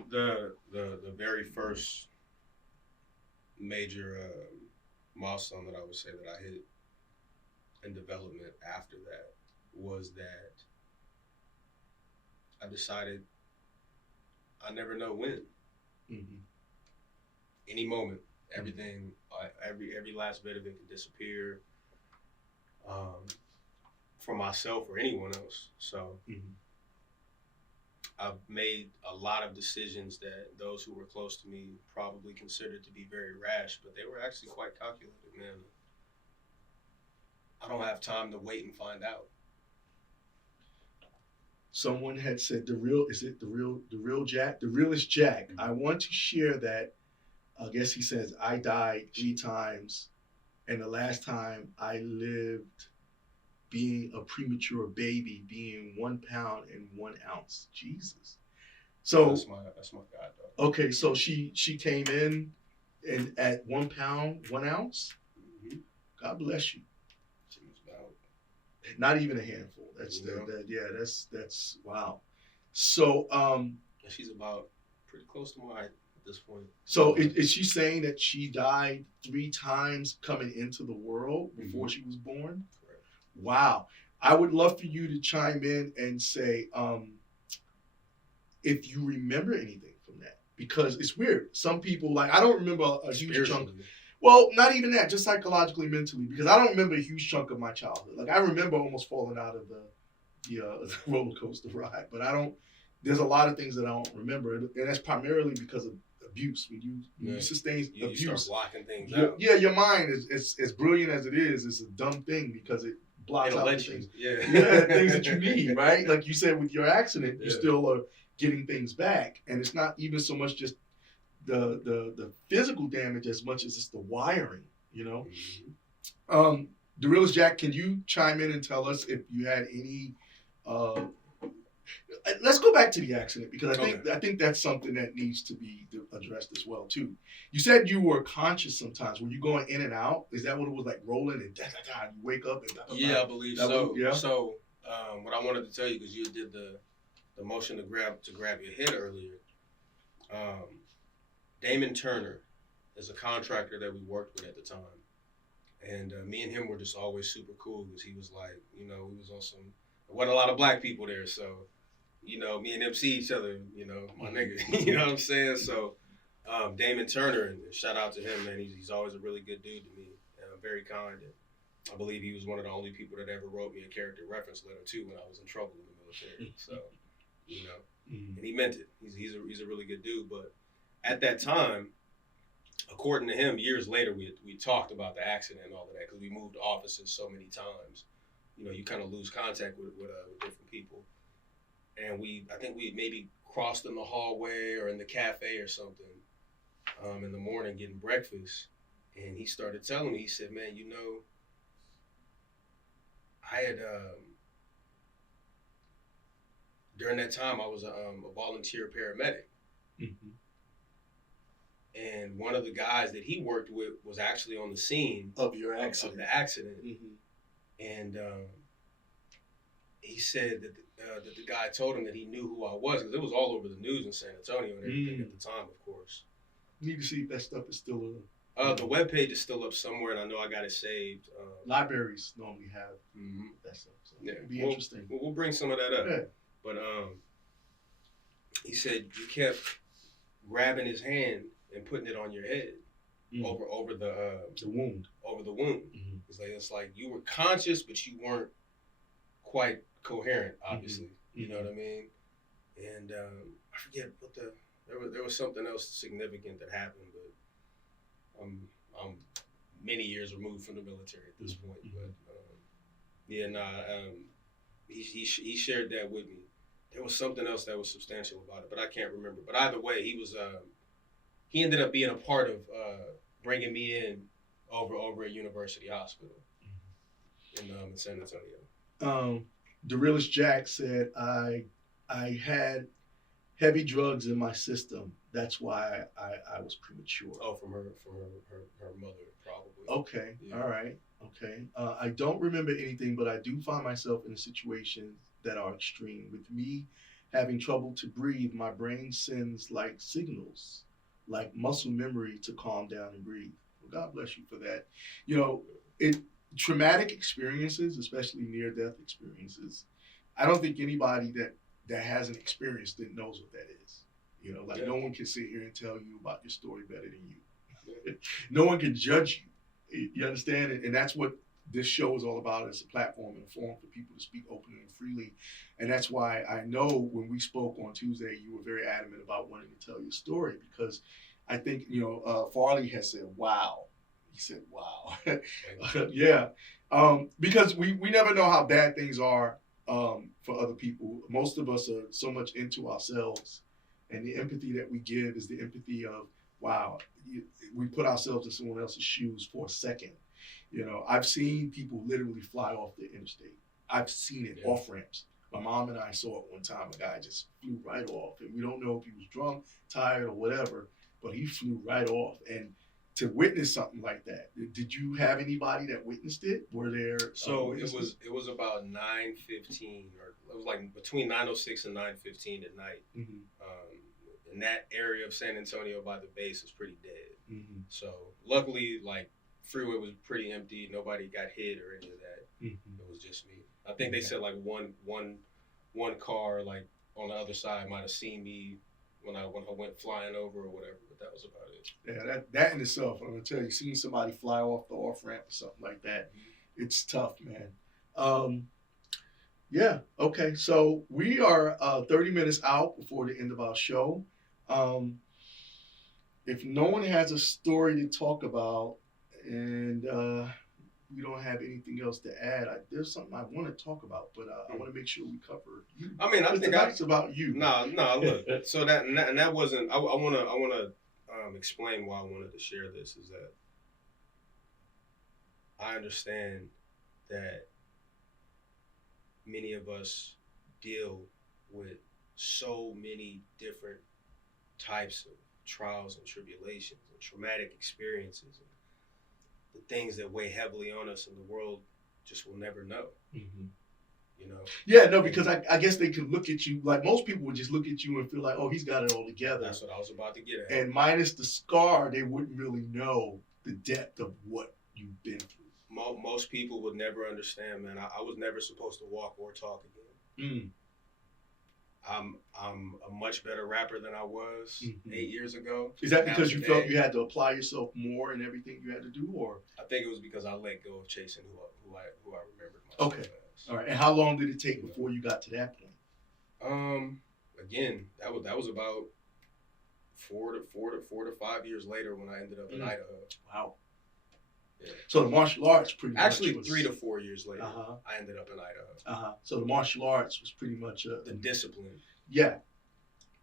the very first major milestone that I would say that I hit in development after that was that I decided I never know when. Mm-hmm. Any moment, everything, every last bit of it could disappear, um, for myself or anyone else. So Mm-hmm. I've made a lot of decisions that those who were close to me probably considered to be very rash, but they were actually quite calculated, man. I don't have time to wait and find out. Someone had said the real Jack, the realest Jack. I want to share that. I guess he says I died 3 times, and the last time I lived being a premature baby, being 1 pound and 1 ounce. Jesus. So That's my god dog. okay, so she came in and at 1 pound 1 ounce. Mm-hmm. God bless you. She was about, Not even a handful. That's you know, yeah. That's wow. So and she's about pretty close to my height at this point. so is she saying that she died 3 times coming into the world before she was born? Correct. Wow. I would love for you to chime in and say if you remember anything from that, because it's weird. Some people, like, I don't remember a huge chunk. Well, not even that, just psychologically, mentally, because I don't remember a huge chunk of my childhood. Like, I remember almost falling out of the roller coaster ride, but I don't. There's a lot of things that I don't remember, and that's primarily because of abuse. When you sustain abuse, you start blocking things yeah, out. yeah, your mind is as brilliant as it is. It's a dumb thing because it blocks out the things. Yeah, things that you need, right? Like you said with your accident, you still are getting things back, and it's not even so much just the physical damage as much as it's the wiring, you know. Mm-hmm. The realest Jack, can you chime in and tell us if you had any let's go back to the accident, because I think that's something that needs to be addressed as well too. You said you were conscious sometimes. Were you going in and out? Is that what it was like, rolling and you wake up and yeah, I believe so. Yeah. So what I wanted to tell you, because you did the motion to grab your head earlier. Damon Turner is a contractor that we worked with at the time, and me and him were just always super cool because he was like, we was on some. There wasn't a lot of black people there, so me and him see each other, my nigga, you know what I'm saying? So Damon Turner, and shout out to him, man. He's always a really good dude to me, very kind. And I believe he was one of the only people that ever wrote me a character reference letter too when I was in trouble in the military. So, and he meant it. He's a really good dude. But at that time, according to him, years later, we talked about the accident and all of that because we moved offices so many times. You kind of lose contact with different people. And I think we maybe crossed in the hallway or in the cafe or something in the morning getting breakfast. And he started telling me, he said, man, I had, during that time, I was a volunteer paramedic. Mm-hmm. And one of the guys that he worked with was actually on the scene of your accident. Of the accident. Mm-hmm. And he said that the guy told him that he knew who I was, because it was all over the news in San Antonio and everything at the time, of course. You need to see if that stuff is still the webpage is still up somewhere, and I know I got it saved. Libraries normally have that stuff. So it'd be interesting. We'll bring some of that up. Yeah. But he said you kept grabbing his hand and putting it on your head over the wound. Over the wound. Mm-hmm. It's like you were conscious, but you weren't quite coherent. Obviously, you know what I mean. And I forget what there was something else significant that happened, but I'm many years removed from the military at this point. But he shared that with me. There was something else that was substantial about it, but I can't remember. But either way, he ended up being a part of bringing me in over at University Hospital in San Antonio. The realest Jack said, I had heavy drugs in my system. That's why I was premature. Oh, from her mother, probably. Okay, yeah. All right, okay. I don't remember anything, but I do find myself in situations that are extreme. With me, Having trouble to breathe, my brain sends like signals, like muscle memory to calm down and breathe. Well, God bless you for that. You know, it traumatic experiences, especially near death experiences. I don't think anybody that hasn't experienced it knows what that is. You know, like no one can sit here and tell you about your story better than you. No one can judge you. You understand? And that's what this show is all about. It's a platform and a forum for people to speak openly and freely. And that's why I know when we spoke on Tuesday, you were very adamant about wanting to tell your story, because I think, Farley has said, wow. He said, wow. Yeah. Because we never know how bad things are for other people. Most of us are so much into ourselves, and the empathy that we give is the empathy of, wow, we put ourselves in someone else's shoes for a second. I've seen people literally fly off the interstate. I've seen it off ramps. My mom and I saw it one time. A guy just flew right off, and we don't know if he was drunk, tired, or whatever, but he flew right off. And to witness something like that, did you have anybody that witnessed it? Were there? So it was about 9:15, or it was like between 9:06 and 9:15 at night. Mm-hmm. In that area of San Antonio by the base is pretty dead. Mm-hmm. So luckily, like, freeway was pretty empty. Nobody got hit or any of that. Mm-hmm. It was just me. I think they said like one car like on the other side might have seen me when I went flying over or whatever, but that was about it. Yeah, that in itself, I'm gonna tell you, seeing somebody fly off the off ramp or something like that, it's tough, man. Yeah. Okay. So we are 30 minutes out before the end of our show. If no one has a story to talk about, and we don't have anything else to add, there's something I want to talk about, but I want to make sure we cover you. I mean, I think it's about you. No. Look, so that wasn't. I want to explain why I wanted to share this. Is that I understand that many of us deal with so many different types of trials and tribulations and traumatic experiences and the things that weigh heavily on us, in the world just will never know. Mm-hmm. Yeah, no, because I guess they could look at you, like most people would just look at you and feel like, oh, he's got it all together. That's what I was about to get at. And minus the scar, they wouldn't really know the depth of what you've been through. Most people would never understand, man. I was never supposed to walk or talk again. I'm a much better rapper than I was 8 years ago. Is that because you felt you had to apply yourself more in everything you had to do, or? I think it was because I let go of chasing who I remembered myself as. All right. And how long did it take before you got to that point? Again, that was about 4 to 5 years later when I ended up in Idaho. Wow. Yeah. So the martial arts pretty much actually 3 to 4 years later, I ended up in Idaho. So the martial arts was pretty much the discipline. Yeah.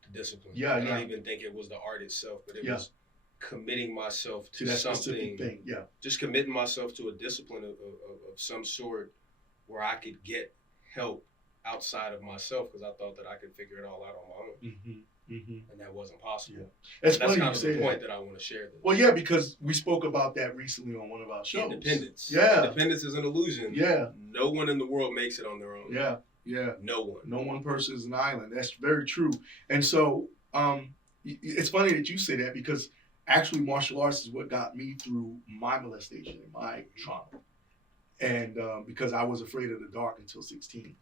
The discipline. Yeah. I don't even think it was the art itself, but it was committing myself to that something. Specific thing. Yeah. Just committing myself to a discipline of some sort where I could get help outside of myself, because I thought that I could figure it all out on my own. And that wasn't possible. Yeah. That's kind of the point that I want to share this. Well, yeah, because we spoke about that recently on one of our shows. Independence. Yeah. Independence is an illusion. Yeah. No one in the world makes it on their own. Yeah. Yeah. No one. No one person is an island. That's very true. And so it's funny that you say that, because actually martial arts is what got me through my molestation and my trauma. And because I was afraid of the dark until 16.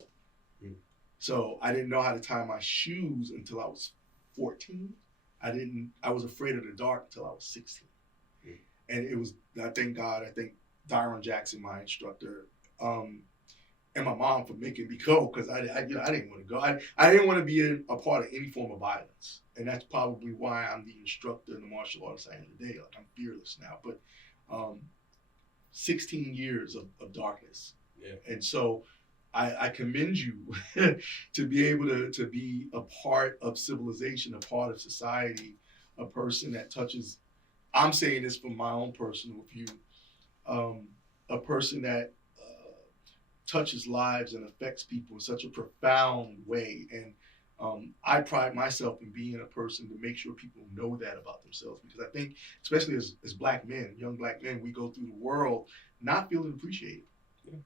So I didn't know how to tie my shoes until I was 14. I was afraid of the dark until I was 16. And it was, I thank Dyron Jackson, my instructor, and my mom for making me go, because I didn't want to go. I didn't want to be a part of any form of violence. And that's probably why I'm the instructor in the martial arts I am today. Like, I'm fearless now. But 16 years of darkness. Yeah. And so I commend you to be able to be a part of civilization, a part of society, a person that touches, I'm saying this from my own personal view, a person that touches lives and affects people in such a profound way. And I pride myself in being a person to make sure people know that about themselves, because I think, especially as black men, young black men, we go through the world not feeling appreciated. Yeah.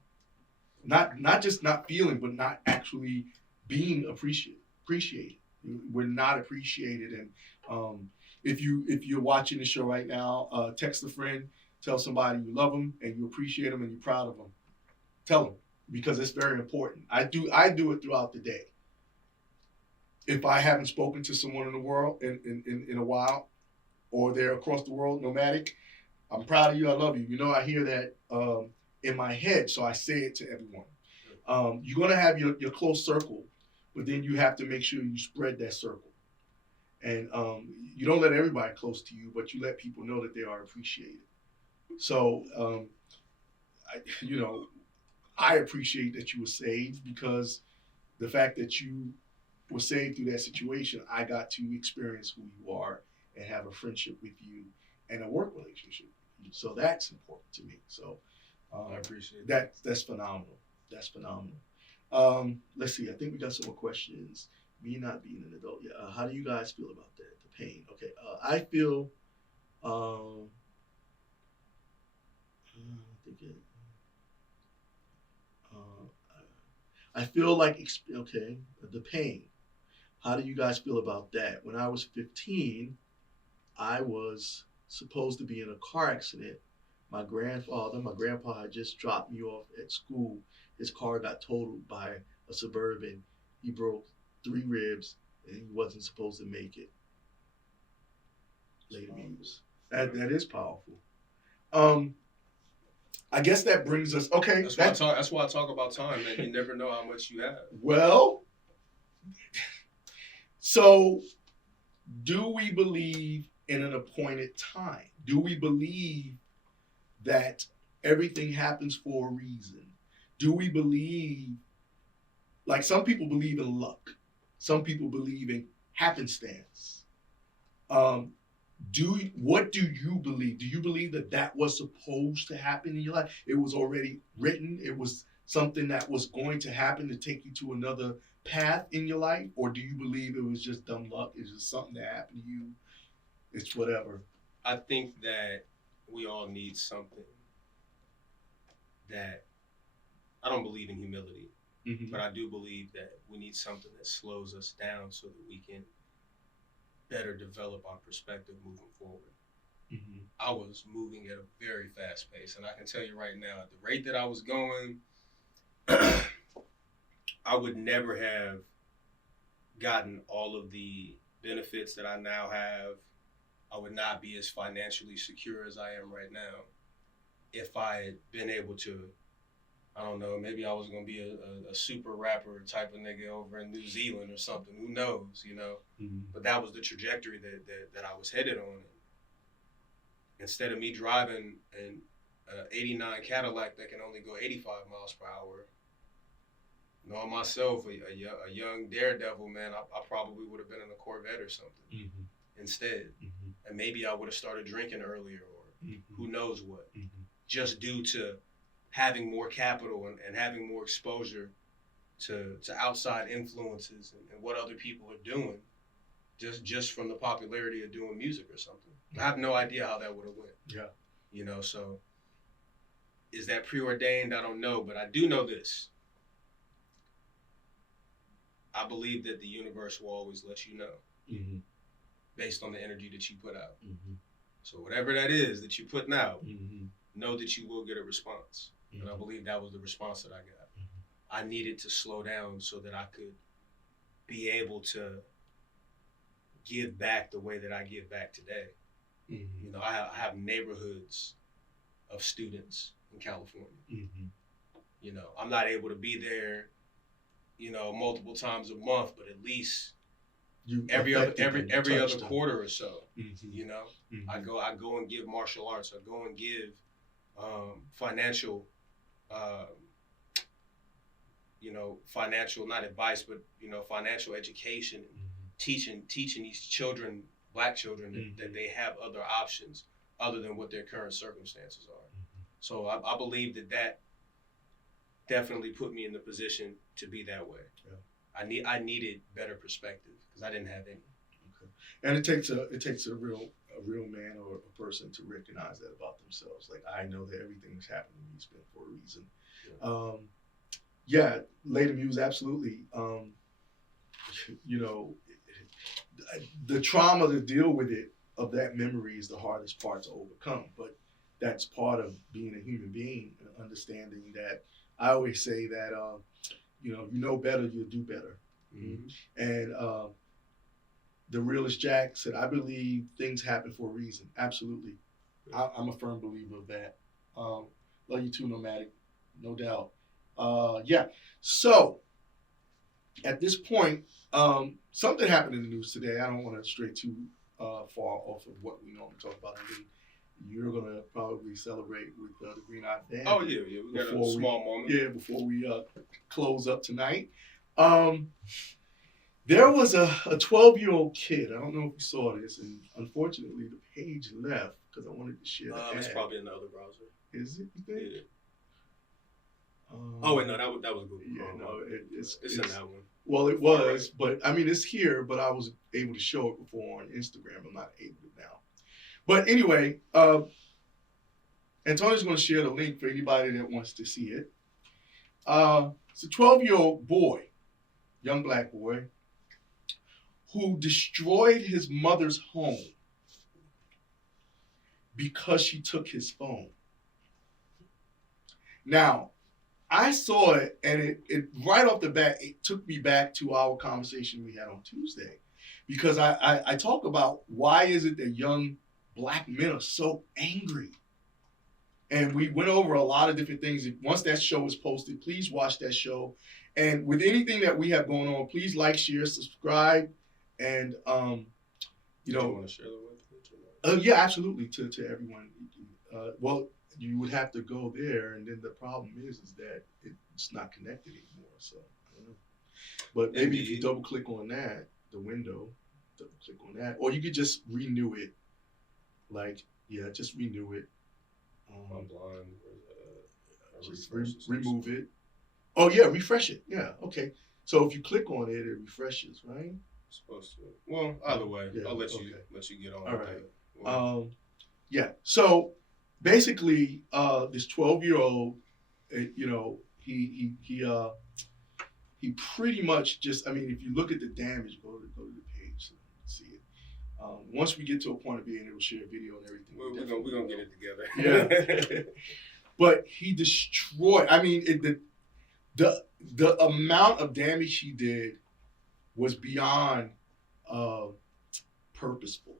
Not just not feeling, but not actually being appreciated. appreciated. We're not appreciated. And if you're watching the show right now, text a friend, tell somebody you love them and you appreciate them and you're proud of them. Tell them, because it's very important. I do it throughout the day. If I haven't spoken to someone in the world in a while, or they're across the world, nomadic, I'm proud of you. I love you. You know, I hear that in my head, so I say it to everyone. You're gonna have your close circle, but then you have to make sure you spread that circle, and you don't let everybody close to you, but you let people know that they are appreciated. So, I appreciate that you were saved, because the fact that you were saved through that situation, I got to experience who you are and have a friendship with you and a work relationship with you. So that's important to me. So I appreciate that. That's phenomenal. That's phenomenal. Let's see. I think we got some more questions. Me not being an adult. Yeah. How do you guys feel about that? The pain. Okay. I feel. I feel like the pain. How do you guys feel about that? When I was 15, I was supposed to be in a car accident. My grandpa had just dropped me off at school. His car got totaled by a Suburban. He broke 3 ribs and he wasn't supposed to make it. Later news. That is powerful. I guess that brings us. Okay. That's why I talk about time, man. You never know how much you have. Well, so do we believe in an appointed time? Do we believe that everything happens for a reason? Do we believe, like some people believe in luck, some people believe in happenstance? What do you believe? Do you believe that was supposed to happen in your life? It was already written. It was something that was going to happen to take you to another path in your life? Or do you believe it was just dumb luck? It's just something that happened to you? It's whatever. I think that we all need something that, I don't believe in humility, but I do believe that we need something that slows us down so that we can better develop our perspective moving forward. I was moving at a very fast pace, and I can tell you right now, at the rate that I was going, I would never have gotten all of the benefits that I now have. I would not be as financially secure as I am right now if I had been able to, I don't know, maybe I was going to be a super rapper type of nigga over in New Zealand or something. Who knows, you know? But that was the trajectory that I was headed on. Instead of me driving an 89 Cadillac that can only go 85 miles per hour, knowing myself, a young daredevil, man, I probably would have been in a Corvette or something instead. And maybe I would have started drinking earlier, or who knows what, just due to having more capital and having more exposure to outside influences and what other people are doing, just from the popularity of doing music or something. I have no idea how that would have went. Yeah. You know, so is that preordained? I don't know, but I do know this. I believe that the universe will always let you know based on the energy that you put out. So whatever that is that you're putting out, know that you will get a response. And I believe that was the response that I got. I needed to slow down so that I could be able to give back the way that I give back today. You know, I have neighborhoods of students in California. You know, I'm not able to be there, you know, multiple times a month, but at least every other quarter or so. You know, I go and give martial arts. I go and give financial, financial, not advice, but, you know, financial education, teaching these children, Black children, that they have other options other than what their current circumstances are. So I believe that definitely put me in the position to be that way. Yeah. I needed better perspective because I didn't have any. Okay. And it takes a real man or a person to recognize that about themselves. Like, I know that everything that's happening to me has been for a reason. Yeah, Later Muse, absolutely. you know, the trauma to deal with it of that memory is the hardest part to overcome. But that's part of being a human being and understanding that. I always say that you know better, you'll do better. Mm-hmm. And the realist Jack said, I believe things happen for a reason. Absolutely. I'm a firm believer of that. Love you too, Nomadic, no doubt. Yeah. So at this point, something happened in the news today. I don't want to stray too far off of what we normally talk about. I mean, you're gonna probably celebrate with the Green Eyed Band. Oh yeah, we got a small moment. Yeah, before we close up tonight. There was a 12-year-old kid. I don't know if you saw this, and unfortunately the page left because I wanted to share the ad. It's probably in the other browser. Is it? You think? Yeah. Oh wait, no, that was Google. Yeah, no, it's in that one. Well, it was, but I mean, it's here. But I was able to show it before on Instagram. I'm not able to now. But anyway, Antonio's going to share the link for anybody that wants to see it. It's a 12-year-old boy, young black boy, who destroyed his mother's home because she took his phone. Now, I saw it, and it right off the bat, it took me back to our conversation we had on Tuesday, because I talk about why is it that young black men are so angry. And we went over a lot of different things. Once that show is posted, please watch that show. And with anything that we have going on, please like, share, subscribe, and you know. Do you want to share the link? Yeah, absolutely, to everyone. Well, you would have to go there, and then the problem is that it's not connected anymore. So, I don't know. But maybe if you double click on that, the window, double click on that, or you could just renew it. Like, yeah, just renew it. I'm blind. Just remove it. Oh yeah, refresh it. Yeah, okay. So if you click on it, it refreshes, right? Supposed to. Well, either way, yeah, I'll let you get on. All with right. that. Well, yeah. So basically, this 12-year-old, you know, he pretty much just. I mean, if you look at the damage, go to the page and see it. Once we get to a point of being able to share video and everything, we're gonna get it together. Yeah. But he destroyed. I mean, the amount of damage he did was beyond purposeful.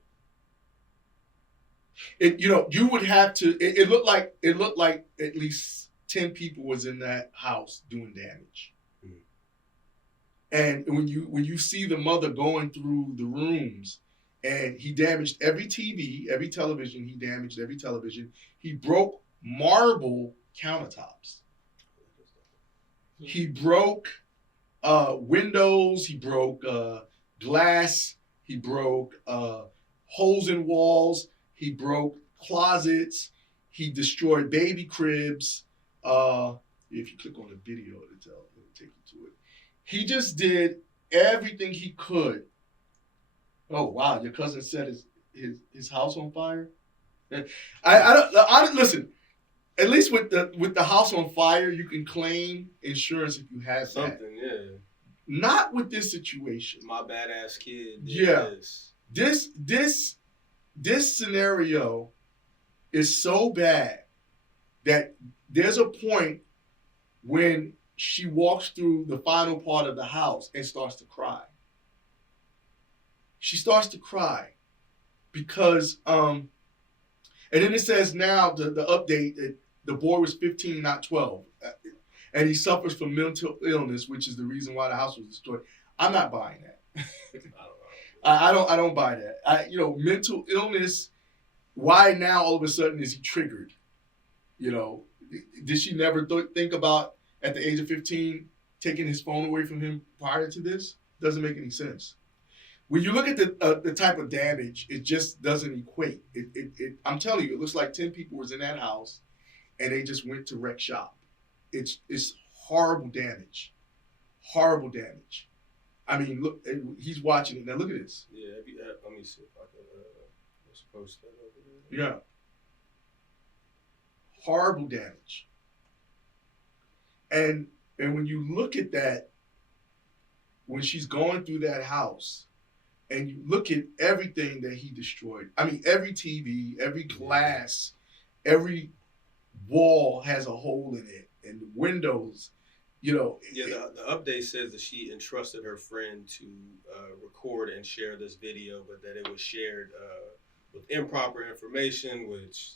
You would have to. It looked like at least 10 people was in that house doing damage. Mm. And when you see the mother going through the rooms, and he damaged every TV, every television. He damaged every television. He broke marble countertops. He broke windows. He broke glass. He broke holes in walls. He broke closets. He destroyed baby cribs. If you click on the video, it'll take you to it. He just did everything he could. Oh wow! Your cousin set his house on fire. I don't listen. At least with the house on fire, you can claim insurance if you have something. That. Yeah. Not with this situation. My badass kid. Yeah. This scenario is so bad that there's a point when she walks through the final part of the house and starts to cry. She starts to cry because, and then it says now the update that the boy was 15, not 12, and he suffers from mental illness, which is the reason why the house was destroyed. I'm not buying that. I don't buy that. Mental illness. Why now all of a sudden is he triggered? Did she never think about at the age of 15 taking his phone away from him prior to this? Doesn't make any sense. When you look at the type of damage, it just doesn't equate. I'm telling you, it looks like 10 people was in that house, and they just went to wreck shop. It's horrible damage. Horrible damage. I mean, look, he's watching it. Now look at this. Yeah, let me see if I can post that over there. Yeah. Horrible damage. And when you look at that, when she's going through that house and you look at everything that he destroyed. I mean, every TV, every glass, every wall has a hole in it, and the windows, you know. Yeah, the update says that she entrusted her friend to record and share this video, but that it was shared with improper information, which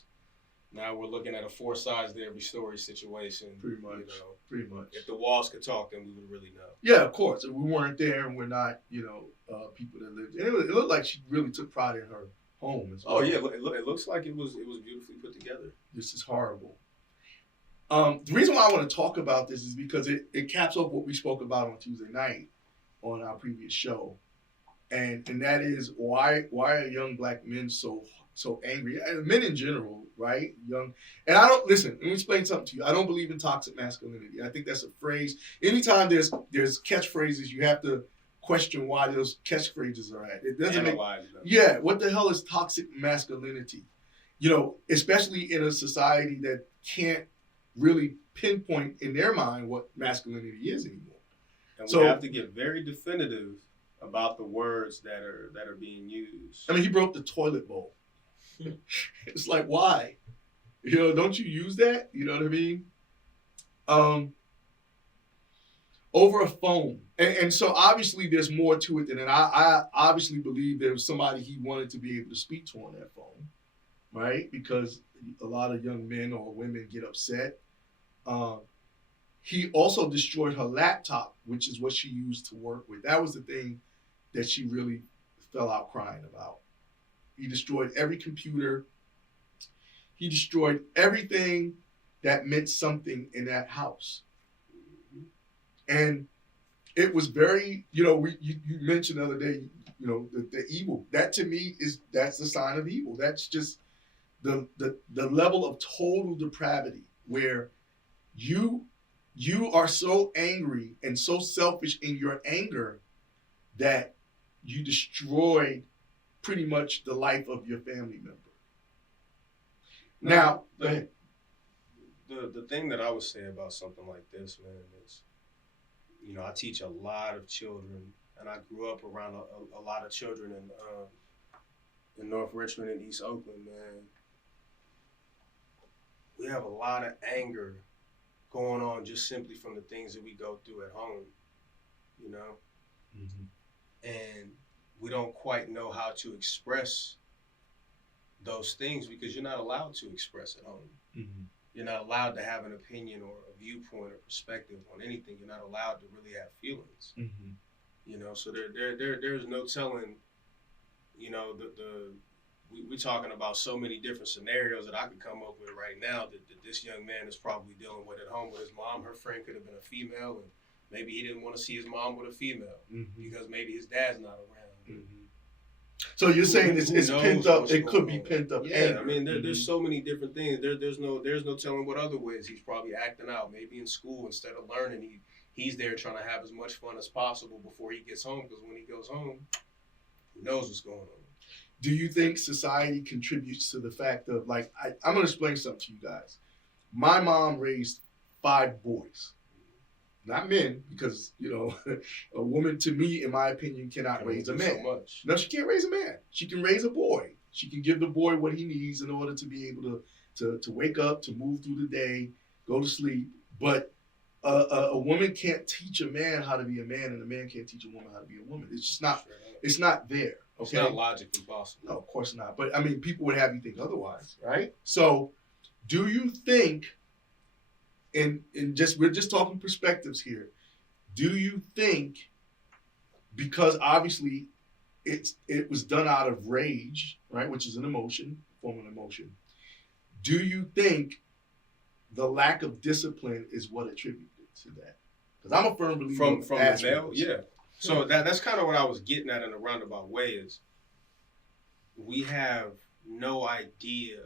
now we're looking at a four sides to every story situation. Pretty much. You know, Pretty much. if the walls could talk, then we would really know. Yeah, of course. We weren't there, and we're not, people that lived. And it looked like she really took pride in her home as well. Oh yeah, it looks like it was beautifully put together. This is horrible. The reason why I want to talk about this is because it caps off what we spoke about on Tuesday night on our previous show, and that is why are young black men so angry, and men in general, right? Young, and I don't listen. Let me explain something to you. I don't believe in toxic masculinity. I think that's a phrase. Anytime there's catchphrases, you have to question why those catchphrases are at. It doesn't make. Yeah, what the hell is toxic masculinity? Especially in a society that can't really pinpoint in their mind what masculinity is anymore. And we have to get very definitive about the words that are being used. I mean, he broke the toilet bowl. It's like, why? Don't you use that? You know what I mean? Over a phone. And so obviously there's more to it than that. I obviously believe there was somebody he wanted to be able to speak to on that phone, right? Because a lot of young men or women get upset. He also destroyed her laptop, which is what she used to work with. That was the thing that she really fell out crying about. He destroyed every computer. He destroyed everything that meant something in that house. And it was very, you mentioned the other day, the evil. That to me that's the sign of evil. That's just the level of total depravity where you are so angry and so selfish in your anger that you destroyed pretty much the life of your family member. Now, go ahead. The thing that I would say about something like this, man, is, I teach a lot of children, and I grew up around a lot of children in North Richmond and East Oakland, man. We have a lot of anger going on just simply from the things that we go through at home, Mm-hmm. And we don't quite know how to express those things because you're not allowed to express at home. Mm-hmm. You're not allowed to have an opinion or a viewpoint or perspective on anything. You're not allowed to really have feelings. Mm-hmm. So there's no telling, we're talking about so many different scenarios that I could come up with right now that this young man is probably dealing with at home with his mom. Her friend could have been a female, and maybe he didn't want to see his mom with a female because maybe his dad's not around. Mm-hmm. So you're saying it's pent up? It could be pent up. Yeah, anger. I mean, there's so many different things. There's no telling what other ways he's probably acting out. Maybe in school, instead of learning, he's there trying to have as much fun as possible before he gets home. Because when he goes home, who knows what's going on? Do you think society contributes to the fact of, like, I'm going to explain something to you guys. My mom raised 5 boys. Not men, because, a woman, to me, in my opinion, cannot raise a man. So much. No, she can't raise a man. She can raise a boy. She can give the boy what he needs in order to be able to wake up, to move through the day, go to sleep. But a woman can't teach a man how to be a man, and a man can't teach a woman how to be a woman. It's just not. It's not there. Okay? It's not logically possible. No, of course not. But I mean, people would have you think otherwise, right? So, do you think? We're just talking perspectives here. Do you think, because obviously it was done out of rage, right, which is an emotion, form of emotion, do you think the lack of discipline is what attributed to that? Because I'm a firm believer from the male, words. yeah. So that's kind of what I was getting at in a roundabout way is we have no idea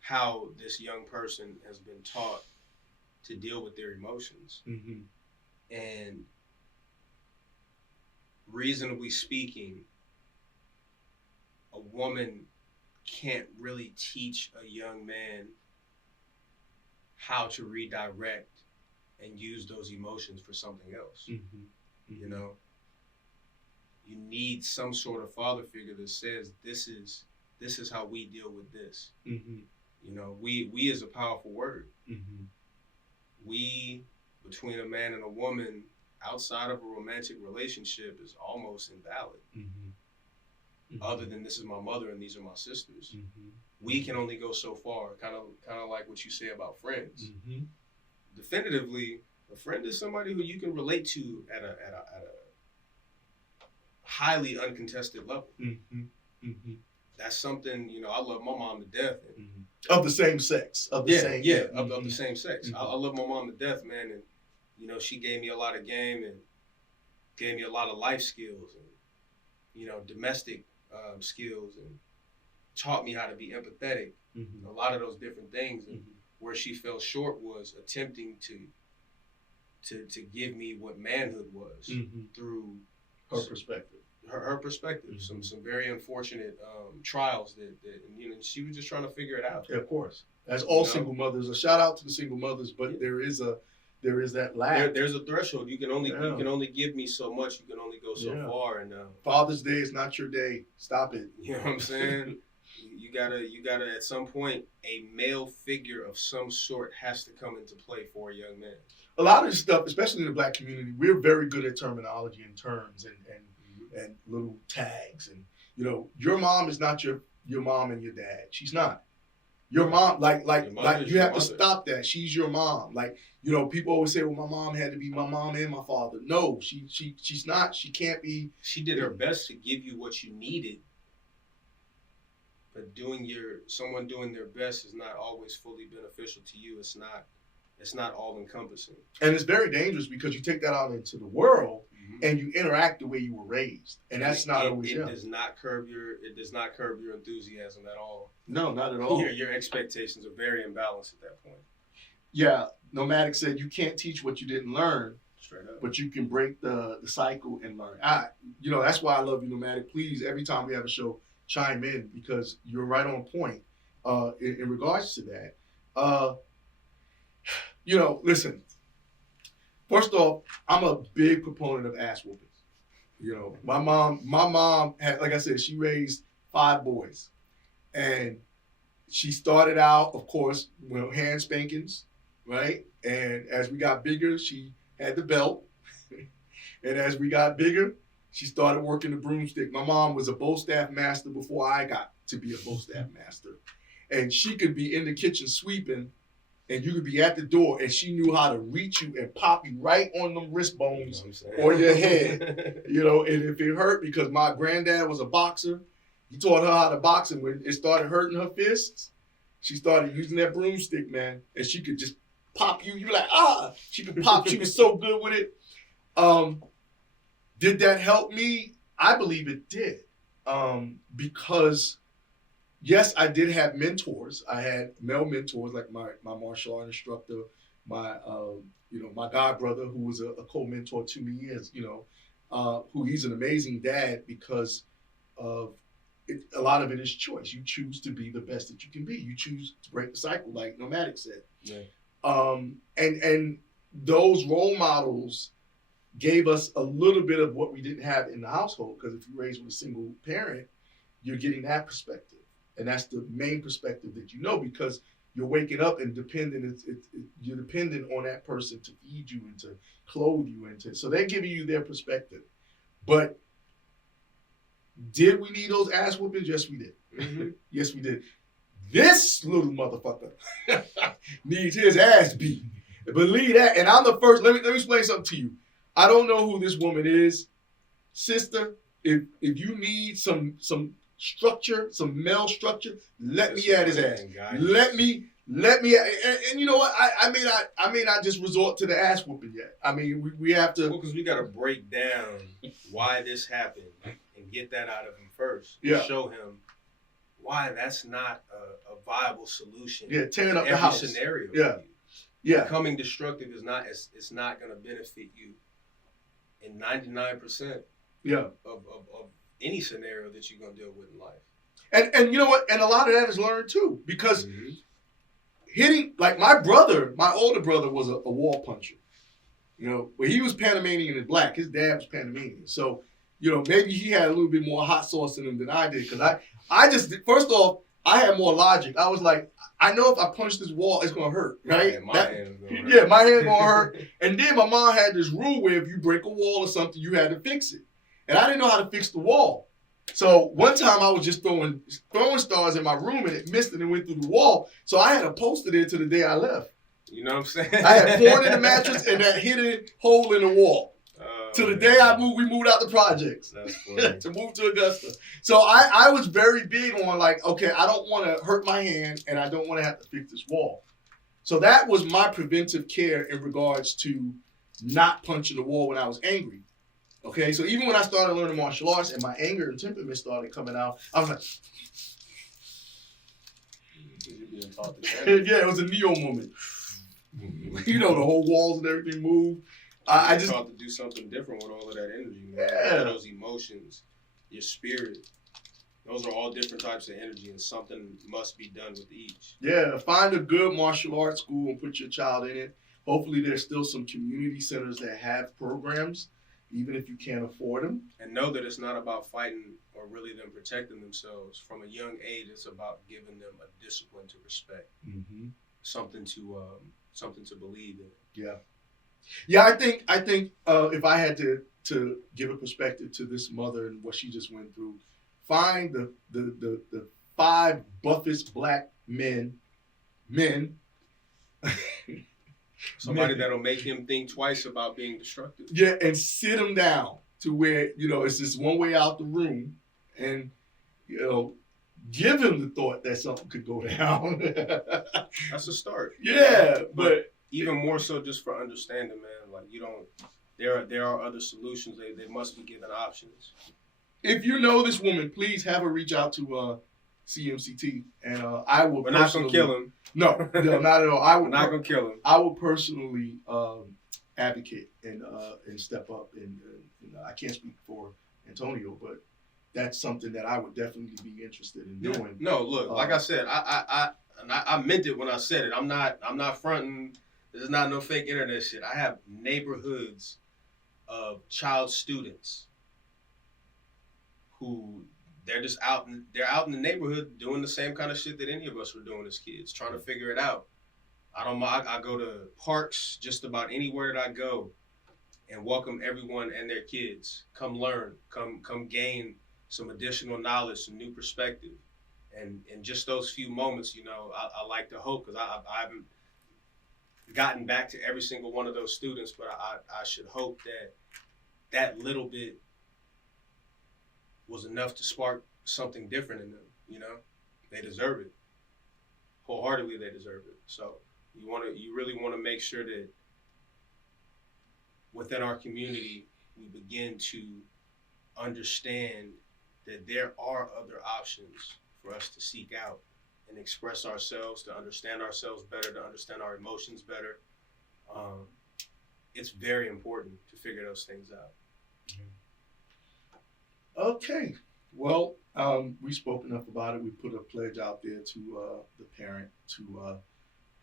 how this young person has been taught to deal with their emotions. Mm-hmm. And reasonably speaking, a woman can't really teach a young man how to redirect and use those emotions for something else. Mm-hmm. You know, you need some sort of father figure that says this is how we deal with this. Mm-hmm. You know, we is a powerful word. Mm-hmm. We, between a man and a woman, outside of a romantic relationship, is almost invalid. Mm-hmm. Mm-hmm. Other than this is my mother and these are my sisters. Mm-hmm. We can only go so far. Kind of like what you say about friends. Mm-hmm. Definitively, a friend is somebody who you can relate to at a highly uncontested level. Mm-hmm. Mm-hmm. That's something, you know, I love my mom to death. And, of the same sex. Of the same. Of the same sex. Mm-hmm. I love my mom to death, man. And, you know, she gave me a lot of game and gave me a lot of life skills and, you know, domestic skills and taught me how to be empathetic. Mm-hmm. A lot of those different things. And Mm-hmm. where she fell short was attempting to give me what manhood was through her perspective. Her perspective. Mm-hmm. Some very unfortunate trials that you know, she was just trying to figure it out. Yeah, of course. As all single mothers, a shout out to the single mothers, but there is that lack. There's a threshold. You can only give me so much. You can only go so far. And Father's Day is not your day. Stop it. You know what I'm saying? You gotta at some point a male figure of some sort has to come into play for a young man. A lot of this stuff, especially in the Black community, we're very good at terminology and terms and little tags. And you know, your mom is not your mom and your dad. She's not. Your mom, like you have to stop that. She's your mom. Like, you know, people always say, well, my mom had to be my mom and my father. No, she's not. She can't be. She did her best to give you what you needed. But someone doing their best is not always fully beneficial to you. It's not all encompassing. And it's very dangerous because you take that out into the world and you interact the way you were raised. And that's not always it does not curb your enthusiasm at all. No, not at all. Your expectations are very imbalanced at that point. Yeah. Nomadic said you can't teach what you didn't learn. Straight up. But you can break the cycle and learn. You know, that's why I love you, Nomadic. Please, every time we have a show, chime in because you're right on point in regards to that. You know, listen, first off, I'm a big proponent of ass whoopings. You know, my mom had, like I said, she raised 5 boys. And she started out, of course, with hand spankings, right? And as we got bigger, she had the belt. And as we got bigger, she started working the broomstick. My mom was a bow staff master before I got to be a bow staff master. And she could be in the kitchen sweeping and you could be at the door and she knew how to reach you and pop you right on them wrist bones or your head. You know, and if it hurt, because my granddad was a boxer, he taught her how to box, and when it started hurting her fists, she started using that broomstick, man, and she could just pop you. You're like, ah! She could pop. She was so good with it. Did that help me? I believe it did. Because yes, I did have mentors. I had male mentors like my martial art instructor, my my god brother who was a co-mentor to me, as you know, who he's an amazing dad because of it. A lot of it is choice. You choose to be the best that you can be. You choose to break the cycle, like Nomadic said. Yeah. And those role models gave us a little bit of what we didn't have in the household, because if you're raised with a single parent, you're getting that perspective. And that's the main perspective that you know, because you're waking up and you're dependent on that person to feed you and to clothe you so they're giving you their perspective. But did we need those ass whoopings? Yes, we did. Mm-hmm. Yes, we did. This little motherfucker needs his ass beat. Believe that. And I'm the first. Let me explain something to you. I don't know who this woman is, sister. If you need some structure, some male structure, let me at his ass. Let me. And you know what? I may not just resort to the ass whooping yet. I mean, we have to. Well, because we got to break down why this happened and get that out of him first. Yeah. Show him why that's not a viable solution. Yeah, tearing up every the house. Scenario. Yeah. Yeah. Becoming destructive is not. It's not going to benefit you in 99%. Yeah. Of any scenario that you're going to deal with in life. And you know what? And a lot of that is learned too, because hitting, like my older brother was a wall puncher. You know, well, he was Panamanian and black. His dad was Panamanian. So, you know, maybe he had a little bit more hot sauce in him than I did. Because I just, first off, I had more logic. I was like, I know if I punch this wall, it's going to hurt, right? Yeah, my hand's going to hurt. Yeah, my hand's going to hurt. And then my mom had this rule where if you break a wall or something, you had to fix it. And I didn't know how to fix the wall. So one time I was just throwing stars in my room and it missed and it went through the wall. So I had a poster there till the day I left. You know what I'm saying? I had porn in the mattress and that hidden hole in the wall. Till the day we moved out the projects. That's funny. To move to Augusta. So I was very big on like, okay, I don't want to hurt my hand and I don't want to have to fix this wall. So that was my preventive care in regards to not punching the wall when I was angry. Okay, so even when I started learning martial arts and my anger and temperament started coming out, I was like, You're being taught to yeah, it was a Neo moment. You know, the whole walls and everything moved. I just taught to do something different with all of that energy, man. Yeah. Those emotions, your spirit. Those are all different types of energy, and something must be done with each. Yeah, find a good martial arts school and put your child in it. Hopefully there's still some community centers that have programs, even if you can't afford them. And know that it's not about fighting or really them protecting themselves. From a young age, it's about giving them a discipline to respect, something to believe in. Yeah. Yeah, I think if I had to give a perspective to this mother and what she just went through, find the 5 buffest black men. Somebody that'll make him think twice about being destructive. Yeah, and sit him down to where, you know, it's just one way out the room and, you know, give him the thought that something could go down. That's a start. Yeah, but even more so just for understanding, man, like there are other solutions. They must be given options. If you know this woman, please have her reach out to CMCT, and I will. We're not gonna kill him. No, not at all. We're not gonna kill him. I will personally advocate and step up, and I can't speak for Antonio, but that's something that I would definitely be interested in doing. No, look, like I said, I meant it when I said it. I'm not fronting. This is not no fake internet shit. I have neighborhoods of child students who they're out in the neighborhood doing the same kind of shit that any of us were doing as kids, trying to figure it out. I go to parks just about anywhere that I go and welcome everyone and their kids. Come learn, come gain some additional knowledge, some new perspective. And in just those few moments, you know, I like to hope, because I haven't gotten back to every single one of those students, but I should hope that little bit was enough to spark something different in them. You know, they deserve it. Wholeheartedly, they deserve it. So you really want to make sure that within our community, we begin to understand that there are other options for us to seek out and express ourselves, to understand ourselves better, to understand our emotions better. It's very important to figure those things out. Okay. Well, we spoke enough about it. We put a pledge out there to the parent to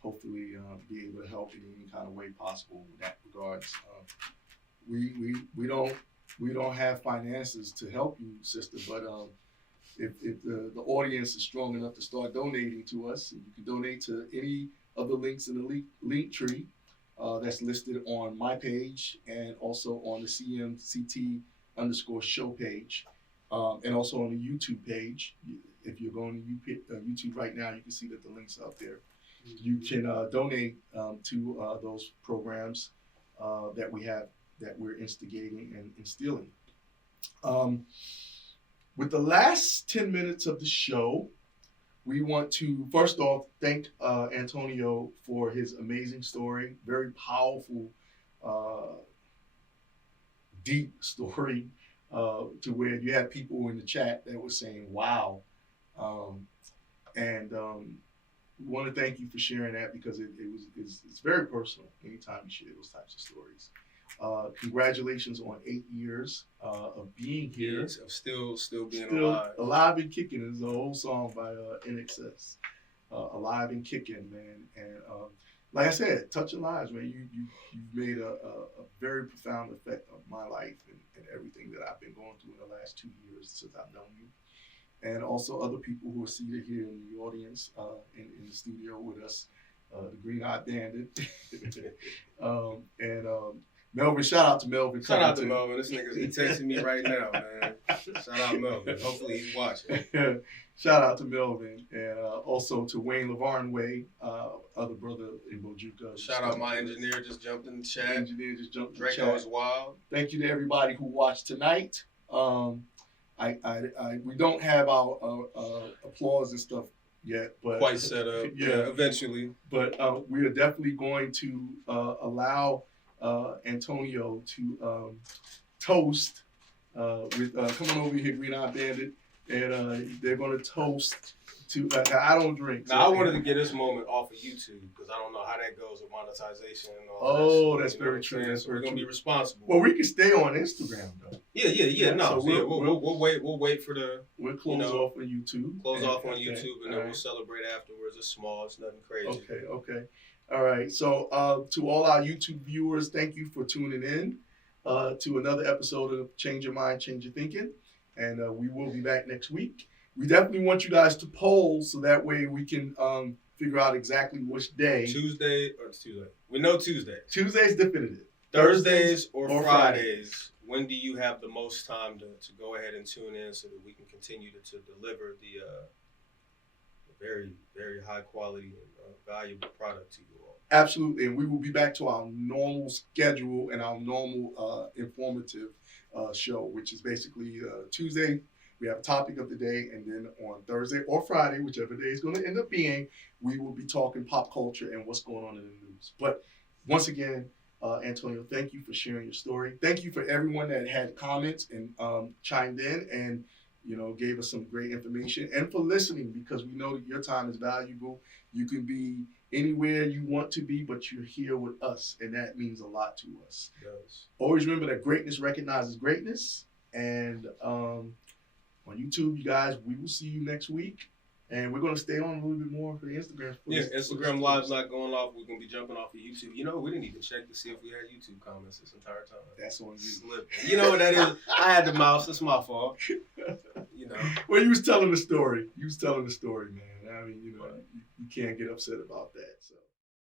hopefully be able to help in any kind of way possible in that regards. We don't have finances to help you, sister, but if the audience is strong enough to start donating to us, you can donate to any of the links in the link tree that's listed on my page and also on the CMCT_show page, and also on the YouTube page. If you're going to YouTube right now, you can see that the link's out there. You can donate to those programs that we have, that we're instigating and instilling. With the last 10 minutes of the show, we want to first off thank Antonio for his amazing story, very powerful, deep story, to where you had people in the chat that were saying, wow. We want to thank you for sharing that, because it's very personal anytime you share those types of stories. Congratulations on 8 years of being here. Yes, of still being alive. Alive and kicking is an old song by NXS. Alive and kicking, man. And like I said, touching lives, man. You've made a very profound effect on my life and everything that I've been going through in the last 2 years since I've known you, and also other people who are seated here in the audience, in the studio with us, the Green Eyed Bandit, and Melvin. Shout out to Melvin. Shout out to Melvin. This nigga's he texting me right now, man. Shout out Melvin. Hopefully he's watching. Shout out to Melvin, and also to Wayne LaVarn Way, other brother in Bojuka. Shout out my engineer just jumped in the chat. Engineer just jumped in the Draco chat. is wild. Thank you to everybody who watched tonight. We don't have our applause and stuff yet, but Quite set up. Yeah, eventually. But we are definitely going to allow Antonio to toast with come on over here, Green Eye Bandit, and they're going to toast to. I don't drink. Now, I wanted to get this moment off of YouTube because I don't know how that goes with monetization and all that. Oh, that's very true. So we're gonna be responsible. Well, we can stay on Instagram though. Yeah. No, so we'll wait. We'll wait for the. We'll close off on YouTube. Close off on YouTube, and then we'll celebrate afterwards. It's small. It's nothing crazy. Okay. All right. So to all our YouTube viewers, thank you for tuning in to another episode of Change Your Mind, Change Your Thinking, and we will be back next week. We definitely want you guys to poll so that way we can figure out exactly which day. Tuesday or it's Tuesday. We know Tuesday. Tuesday's definitive. Thursdays or Fridays. When do you have the most time to go ahead and tune in so that we can continue to deliver the very, very high quality and valuable product to you all? Absolutely. And we will be back to our normal schedule and our normal informative show, which is basically Tuesday. We have a topic of the day, and then on Thursday or Friday, whichever day is going to end up being, we will be talking pop culture and what's going on in the news. But once again, Antonio, thank you for sharing your story. Thank you for everyone that had comments and chimed in and gave us some great information, and for listening, because we know that your time is valuable. You can be anywhere you want to be, but you're here with us, and that means a lot to us. It does. Always remember that greatness recognizes greatness, and on YouTube, you guys, we will see you next week. And we're going to stay on a little bit more for the Instagram. Instagram Live's not going off. We're going to be jumping off of YouTube. We didn't even check to see if we had YouTube comments this entire time. That's on you. Slipping. You know what that is? I had the mouse. It's my fault. Well, you was telling the story. Man. I mean, you can't get upset about that. So.